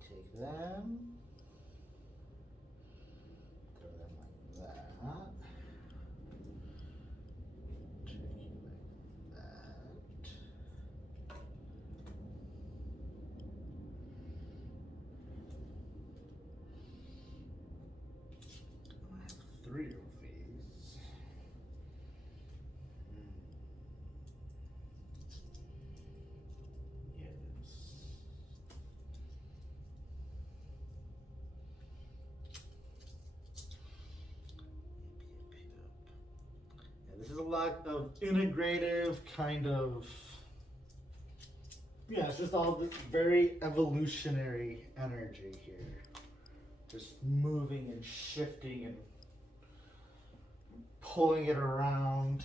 Take them. Throw them like that. Take you like that. I have 3 of these. Yes. Yeah, this is a lot of integrative kind of. Yeah, it's just all the very evolutionary energy here. Just moving and shifting and pulling it around.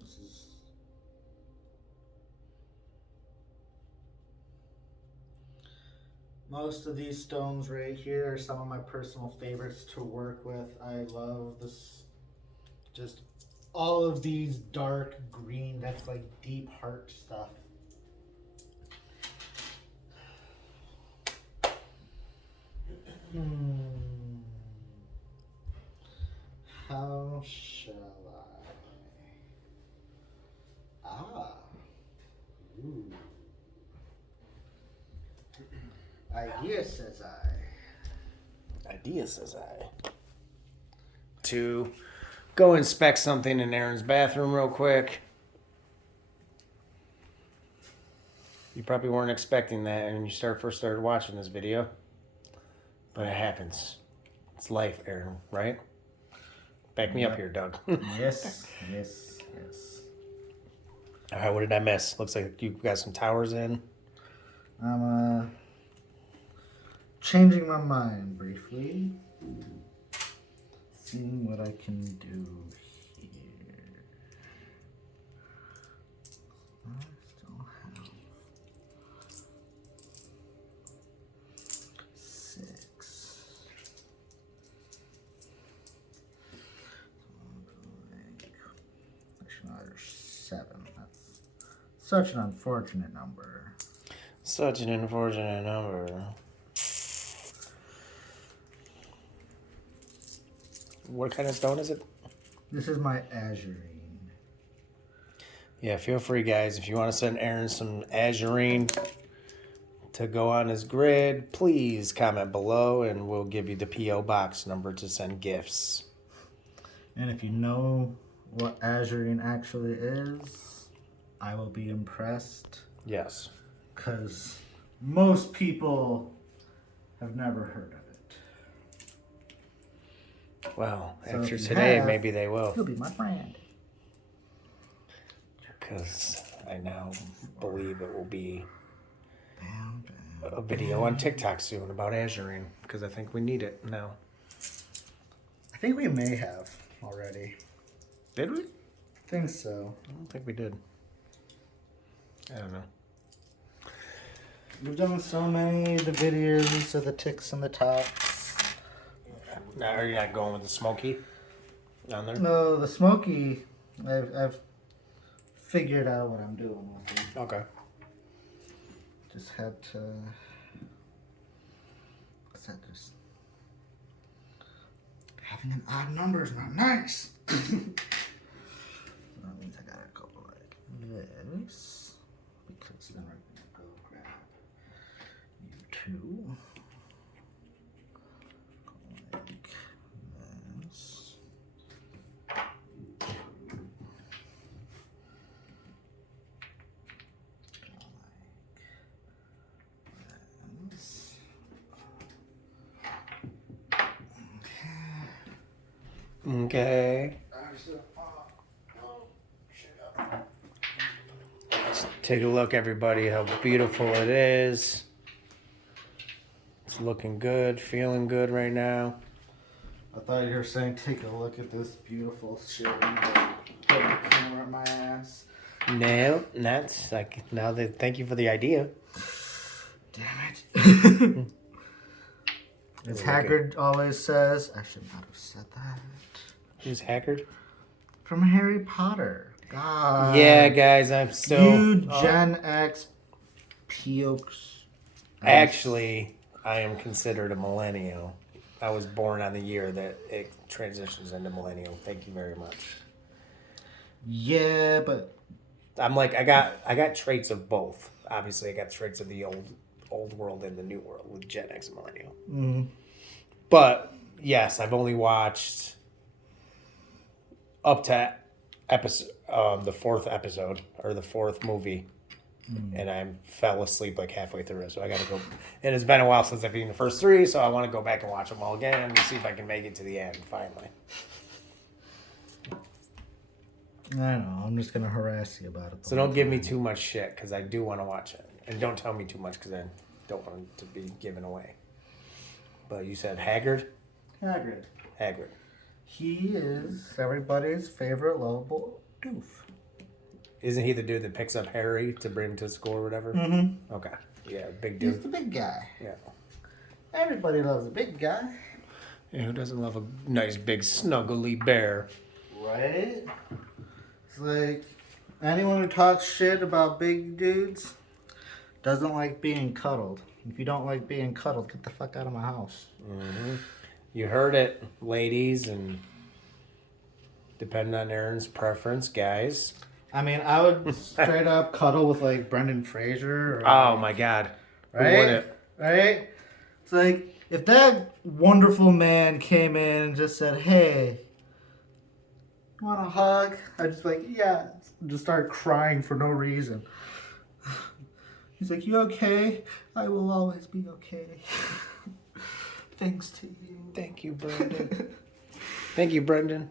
This is most of these stones right here are some of my personal favorites to work with. I love this, just all of these dark green, that's like deep heart stuff. How shall I? Ooh. Idea says I. Idea says I. To go inspect something in Aaron's bathroom real quick. You probably weren't expecting that when you first started watching this video. But it happens. It's life, Aaron, right? Back me up here, Doug. Yes. All right, what did I miss? Looks like you got some towers in. I'm changing my mind briefly. Seeing what I can do here. I still have 6. Actually, no, there's 7. That's such an unfortunate number. Such an unfortunate number. What kind of stone is it? This is my Aegirine. Yeah, feel free, guys. If you want to send Aaron some Aegirine to go on his grid, please comment below and we'll give you the P.O. box number to send gifts. And if you know what Aegirine actually is, I will be impressed. Yes. Because most people have never heard of it. Well, So after if you today, have, maybe they will. He'll be my friend. Because I now believe it will be Bam, bam. a video on TikTok soon about Aegirine. Because I think we need it now. I think we may have already. Did we? I think so. I don't think we did. I don't know. We've done so many of the videos of the ticks and the tops. Now, are you not going with the smoky on there? No, the smoky, I've figured out what I'm doing with it. Okay. Just had to. What's that? Just having an odd number is not nice. So that means I gotta go like this, because then we're gonna go grab you 2. Go like this. Go like this. Okay. Let's take a look, everybody, how beautiful it is. It's looking good, feeling good right now. I thought you were saying take a look at this beautiful shit and put the camera at my ass. No, that's like, now that, thank you for the idea. Damn it. As Haggard always says, I should not have said that. Who's Haggard? From Harry Potter. God. Yeah, guys, I'm still... You Gen X pukes. Actually, I am considered a millennial. I was born on the year that it transitions into millennial. Thank you very much. Yeah, but I'm like, I got traits of both. Obviously, I got traits of the old world and the new world with Gen X and millennial. But yes, I've only watched up to episode the 4th episode or the 4th movie, and I fell asleep like halfway through it. So I got to go. And it's been a while since I've seen the first 3, so I want to go back and watch them all again and see if I can make it to the end finally. I don't know. I'm just gonna harass you about it. So don't give me too much shit because I do want to watch it, and don't tell me too much because I don't want it to be given away. But you said Haggard? Hagrid. Haggard. He is everybody's favorite lovable doof. Isn't he the dude that picks up Harry to bring him to school or whatever? Mm-hmm. Okay. Yeah, big He's dude. the big guy. Yeah. Everybody loves a big guy. Yeah, who doesn't love a nice big snuggly bear? Right? It's like anyone who talks shit about big dudes doesn't like being cuddled. If you don't like being cuddled, get the fuck out of my house. Mm-hmm. You heard it, ladies, and depending on Aaron's preference, guys. I mean, I would straight up cuddle with like Brendan Fraser. Or, Oh my God. Who Right? wouldn't? right? It's like, if that wonderful man came in and just said, hey, you want a hug? I'd just be like, yeah. Just start crying for no reason. He's like, you okay? I will always be okay. Thanks to you. Thank you, Brendan. Thank you, Brendan.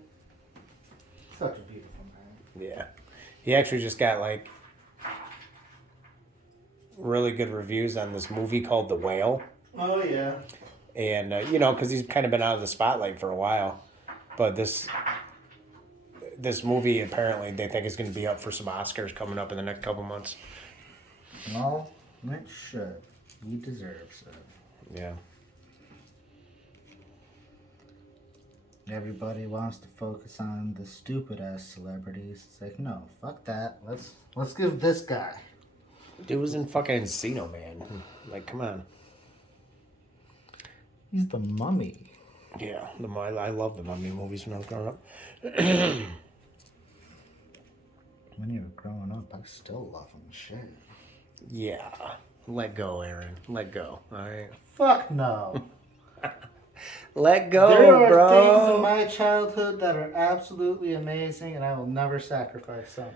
Such a beautiful man. Yeah. He actually just got like really good reviews on this movie called The Whale. Oh, yeah. And, you know, because he's kind of been out of the spotlight for a while. But this movie, apparently, they think is going to be up for some Oscars coming up in the next couple months. Well, it should. He deserves it. Yeah. Everybody wants to focus on the stupid ass celebrities. It's like, no, fuck that. Let's give this guy. Dude was in fucking Encino Man. Like, come on. He's the Mummy. Yeah, I love the Mummy movies when I was growing up. When you were growing up, I still love him. Shit. Yeah. Let go, Aaron. Let go. All right. Fuck no. Let go, There are bro. things in my childhood that are absolutely amazing, and I will never sacrifice them.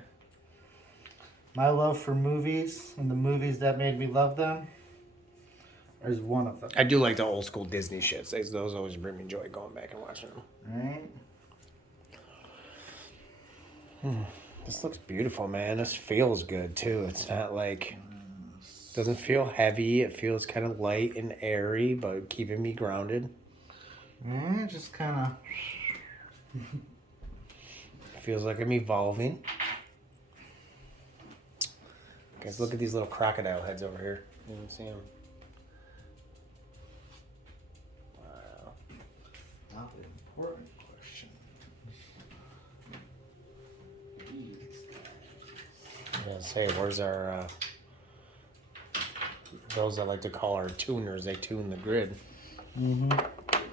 My love for movies and the movies that made me love them is one of them. I do like the old school Disney shits. Those always bring me joy going back and watching them. Right? This looks beautiful, man. This feels good, too. It's not like... Doesn't feel heavy. It feels kind of light and airy, but keeping me grounded. Yeah, just kind of... Feels like I'm evolving. Guys, look at these little crocodile heads over here. You don't see them. Wow. Now the important question. Yeah, say, where's our... those I like to call our tuners. They tune the grid. Mm-hmm.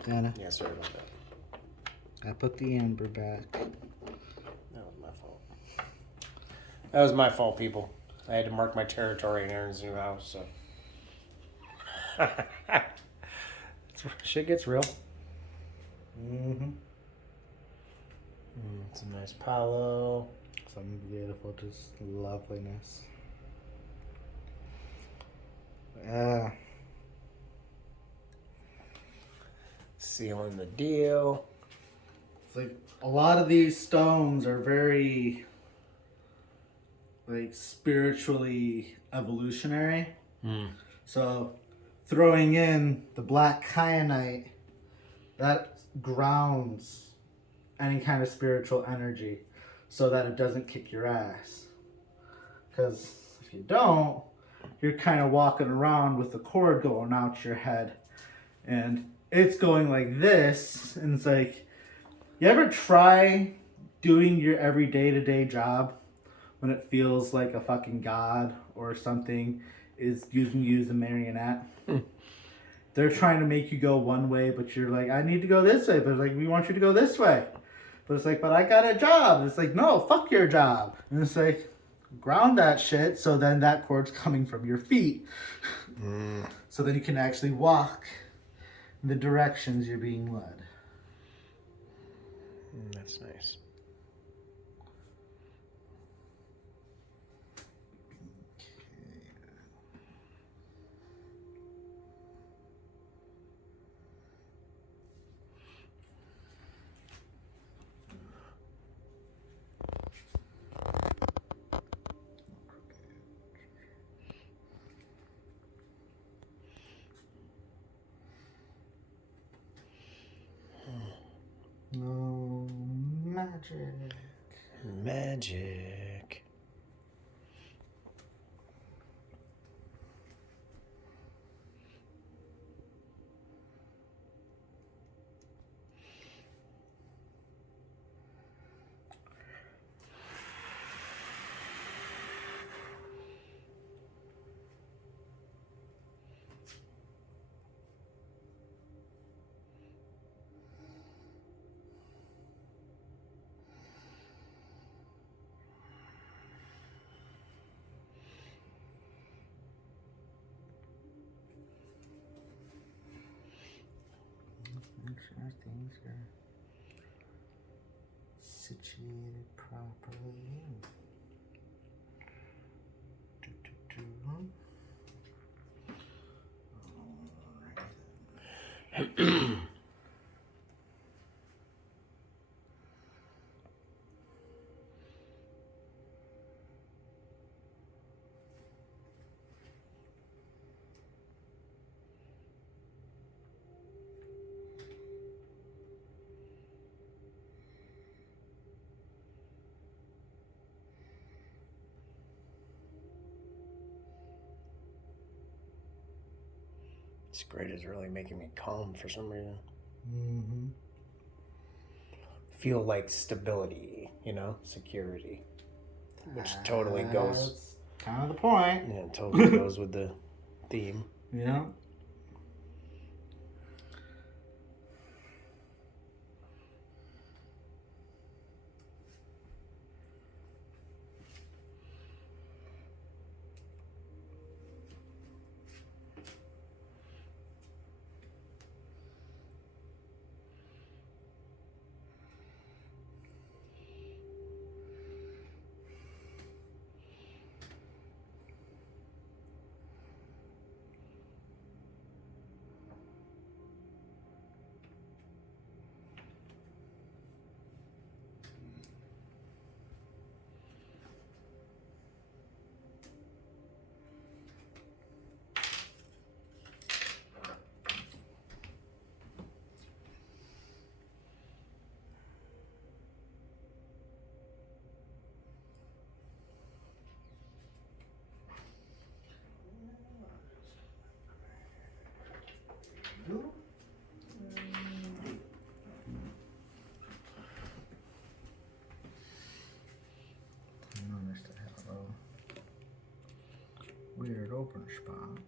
Kinda. Yeah, sorry about that. I put the amber back. That was my fault. That was my fault, people. I had to mark my territory in Aaron's new house, so. Shit gets real. Mm-hmm. It's a nice palo. Something beautiful, just loveliness. Yeah. Sealing the deal. It's like a lot of these stones are very like spiritually evolutionary. So throwing in the black kyanite, that grounds any kind of spiritual energy so that it doesn't kick your ass. Because if you don't, you're kind of walking around with the cord going out your head and it's going like this, and it's like, you ever try doing your every day-to-day job when it feels like a fucking god or something is using you as a marionette? They're trying to make you go one way, but you're like, I need to go this way, but it's like, we want you to go this way. But it's like, but I got a job. It's like, no, fuck your job. And it's like, ground that shit so then that cord's coming from your feet. So then you can actually walk in the directions you're being led. That's nice. No magic. Magic. Make sure things are situated properly. Alright. This grid is really making me calm for some reason. Mm-hmm. Feel like stability, you know, security, which totally goes. That's kind of the point. Yeah, it totally goes with the theme. Yeah. Notice to have a weird open spot.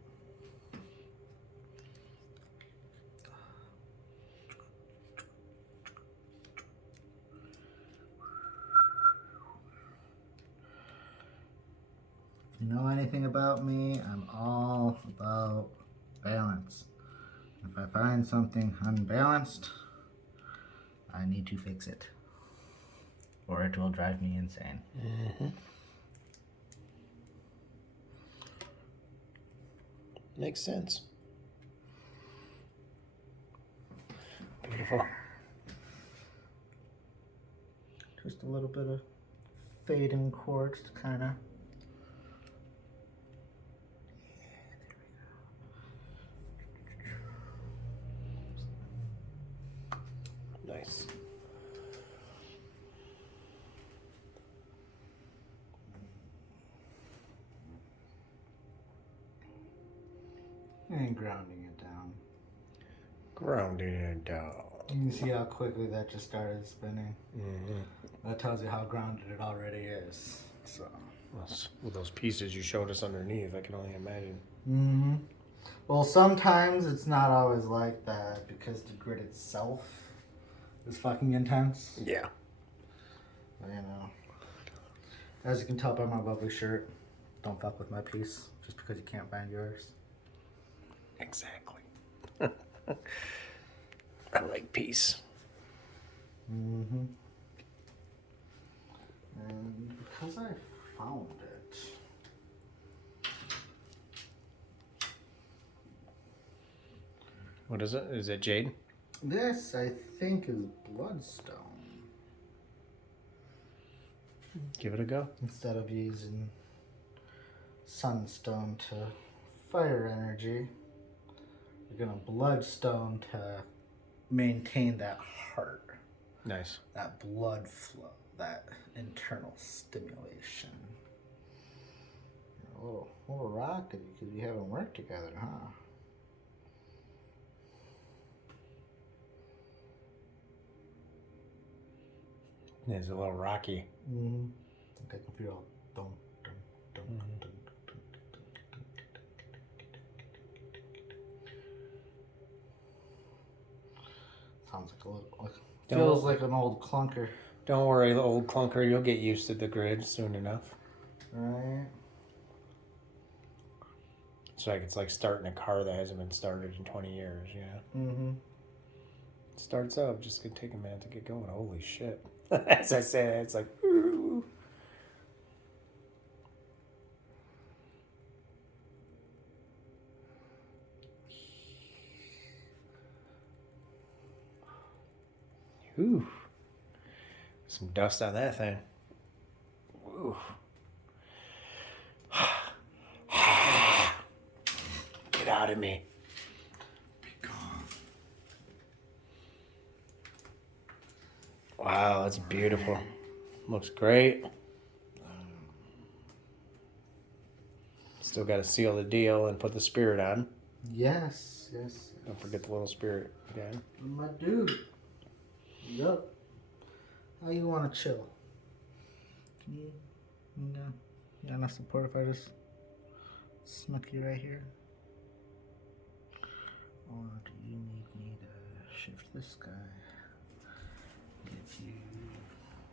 If you know anything about me, I'm all about balance. If I find something unbalanced, I need to fix it, or it will drive me insane. Mm-hmm. Makes sense. Beautiful. Just a little bit of fading quartz to kind of. Nice. And grounding it down. Grounding it down. You can see how quickly that just started spinning. Mm-hmm. That tells you how grounded it already is. So. With those pieces you showed us underneath, I can only imagine. Mm-hmm. Well, sometimes it's not always like that because the grid itself is fucking intense. Yeah. But, you know, as you can tell by my lovely shirt, don't fuck with my piece just because you can't find yours. Exactly. I like peace. Mm-hmm. And because I found it. What is it? Is it Jade? This, I think, is bloodstone. Give it a go. Instead of using sunstone to fire energy, you're gonna bloodstone to maintain that heart. Nice. That blood flow, that internal stimulation. You're a little rocky because we haven't worked together, huh? It's a little rocky. Mm-hmm. I think I can feel dum, dum, dum, dum, dum. Sounds like a little, feels like an old clunker. Don't worry, the old clunker. You'll get used to the grid soon enough. Right. It's like starting a car that hasn't been started in 20 years. Yeah. Mm-hmm. Starts up, just gonna take a minute to get going. Holy shit. As I say it, it's like, ooh. Ooh. Some dust on that thing. Ooh. Get out of me. Be gone. Wow, that's beautiful. Looks great. Still got to seal the deal and put the spirit on. Yes. Don't forget the little spirit again. My dude. Yup. How you want to chill? Can you got enough support if I just smack you right here? Or do you need me to shift this guy? Get you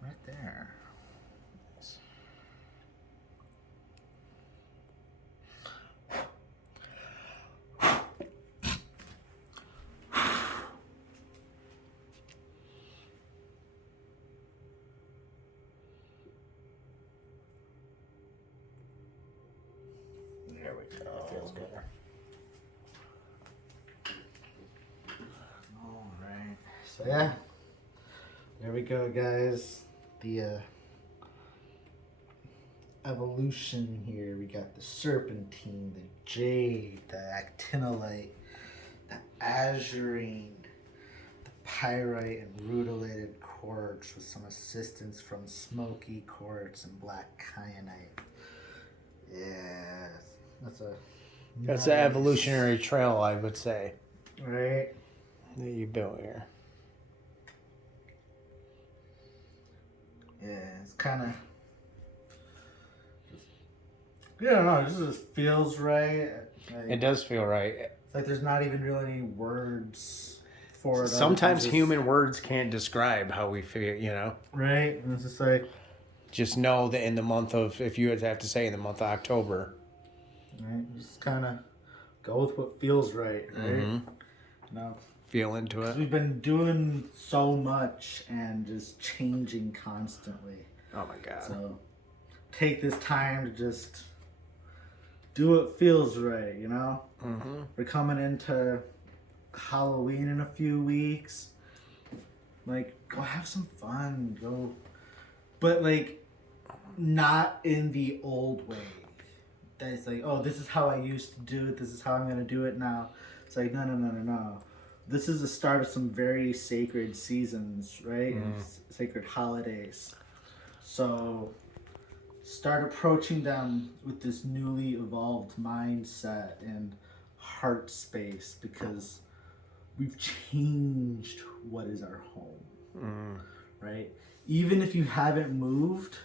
right there. Nice. There we go. That feels good. All right. So yeah, there we go, guys. The evolution here. We got the Serpentine, the Jade, the Actinolite, the Aegirine, the Pyrite and Rutilated Quartz with some assistance from Smoky Quartz and Black Kyanite. Yeah, that's That's nice, an evolutionary trail, I would say, right? that you built here. Yeah, it's kind of. Yeah, no, this just feels right. Like, It does feel right. it's like there's not even really any words for it. Sometimes just, human words can't describe how we feel, you know? Right? And it's just like. Just know that in the month of, if you have to say in the month of October. Right? Just kind of go with what feels right, right? Mm-hmm. No. Feel into it. We've been doing so much and just changing constantly. Oh my God. So take this time to just do what feels right, you know? Mm-hmm. We're coming into Halloween in a few weeks. Like, go have some fun. Go. But, like, not in the old way. That's like, oh, this is how I used to do it. This is how I'm going to do it now. It's like, no. This is the start of some very sacred seasons, right? And sacred holidays. So start approaching them with this newly evolved mindset and heart space, because we've changed what is our home, right? Even if you haven't moved,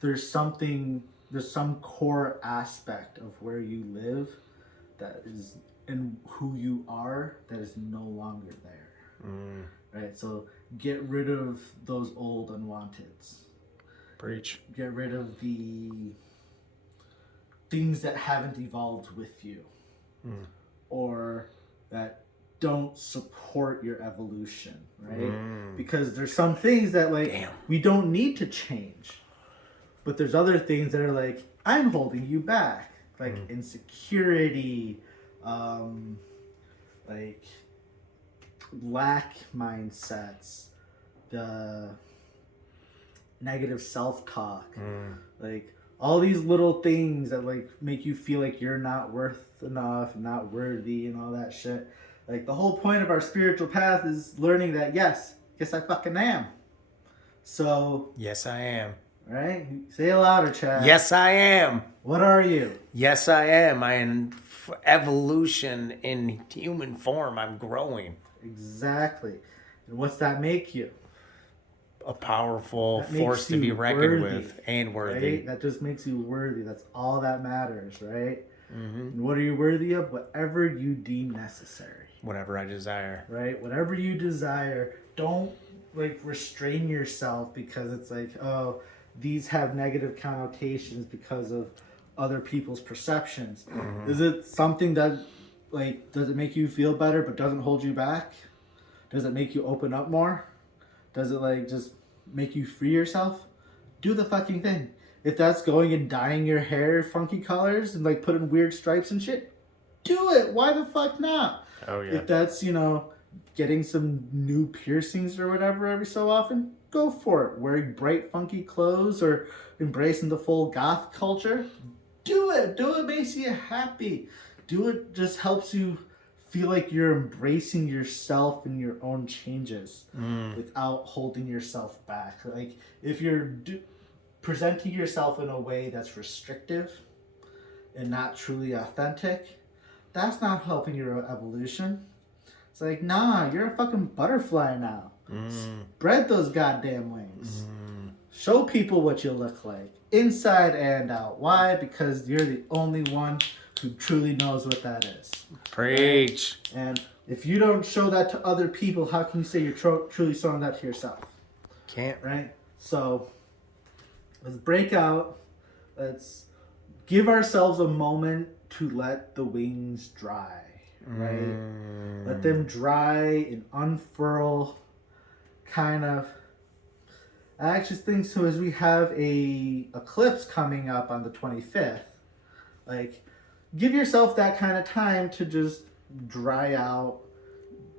there's some core aspect of where you live that is, and who you are, that is no longer there. Right? So get rid of those old unwanteds. Preach. Get rid of the things that haven't evolved with you, or that don't support your evolution, right? Because there's some things that, like, we don't need to change, but there's other things that are like, I'm holding you back, like insecurity, like lack mindsets, the negative self-talk, like all these little things that like make you feel like you're not worth enough, not worthy, and all that shit. Like, the whole point of our spiritual path is learning that yes I fucking am. So Yes, I am. right, say it louder, Chad. Yes, I am. What are you? Yes, I am. I am evolution in human form. I'm growing. Exactly. And what's that make you? A powerful That makes force to be you reckoned worthy, with and worthy. Right? That just makes you worthy. That's all that matters, right? Mm-hmm. And what are you worthy of? Whatever you deem necessary. Whatever I desire. Right? Whatever you desire. Don't like restrain yourself because it's like, oh, these have negative connotations because of other people's perceptions. Is it something that, like, does it make you feel better but doesn't hold you back? Does it make you open up more? Does it like just make you free yourself? Do the fucking thing. If that's going and dyeing your hair funky colors and like putting weird stripes and shit, do it. Why the fuck not? Oh yeah. If that's, getting some new piercings or whatever every so often, go for it. Wearing bright funky clothes or embracing the full goth culture, do it. Do it makes you happy. Do it just helps you feel like you're embracing yourself and your own changes without holding yourself back. Like if you're presenting yourself in a way that's restrictive and not truly authentic, that's not helping your evolution. It's like, nah, you're a fucking butterfly now. Spread those goddamn wings. Show people what you look like, inside and out. Why? Because you're the only one who truly knows what that is. Preach. Right? And if you don't show that to other people, how can you say you're truly showing that to yourself? Can't. Right? So, let's break out. Let's give ourselves a moment to let the wings dry. Right? Let them dry and unfurl. Kind of. I actually think so as we have a eclipse coming up on the 25th. Like, give yourself that kind of time to just dry out,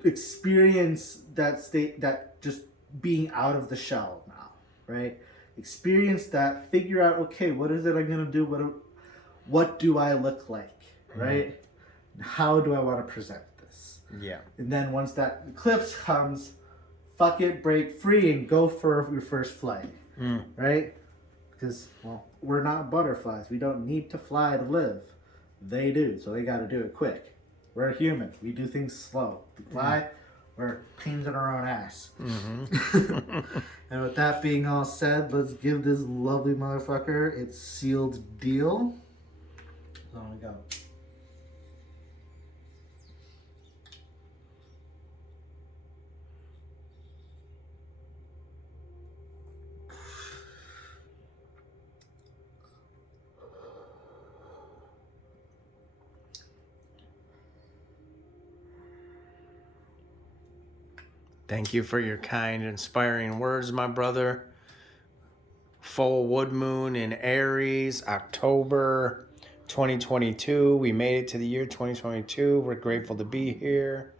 experience that state, that just being out of the shell now, right? Experience that, figure out, okay, what is it I'm going to do? What do I look like, right? How do I want to present this? Yeah. And then once that eclipse comes, fuck it, break free and go for your first flight, right? Because, well, we're not butterflies. We don't need to fly to live. They do, so they got to do it quick. We're human. We do things slow. We fly, we're pains in our own ass. And with that being all said, let's give this lovely motherfucker its sealed deal. So we go. Thank you for your kind, inspiring words, my brother. Full wood moon in Aries, October 2022. We made it to the year 2022. We're grateful to be here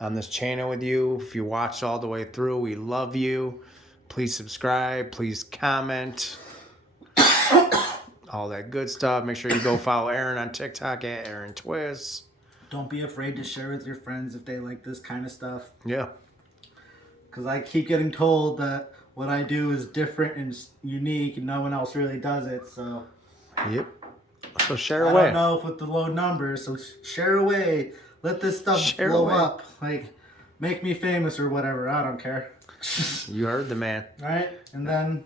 on this channel with you. If you watched all the way through, we love you. Please subscribe. Please comment. All that good stuff. Make sure you go follow Aaron on TikTok at Aaron Twist. Don't be afraid to share with your friends if they like this kind of stuff. Yeah. Because I keep getting told that what I do is different and unique and no one else really does it, so... Yep. So share I away. don't know if with the low numbers, so share away. Let this stuff blow up. Like, make me famous or whatever. I don't care. You heard the man. Alright? And then,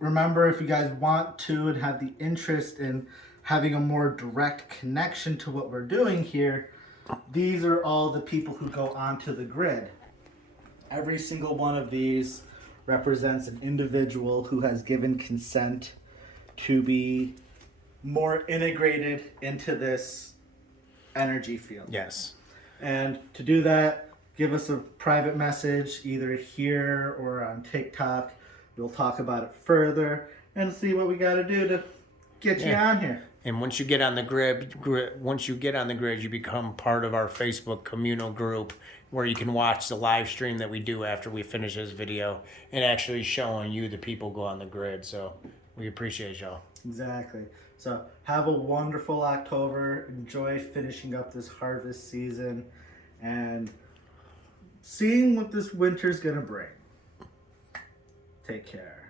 remember, if you guys want to and have the interest in having a more direct connection to what we're doing here, these are all the people who go onto the grid. Every single one of these represents an individual who has given consent to be more integrated into this energy field. Yes. And to do that, give us a private message either here or on TikTok. We'll talk about it further and see what we got to do to get you on here. And once you get on the grid, you become part of our Facebook communal group where you can watch the live stream that we do after we finish this video and actually showing you the people go on the grid. So we appreciate y'all. Exactly. So have a wonderful October. Enjoy finishing up this harvest season and seeing what this winter's going to bring. Take care.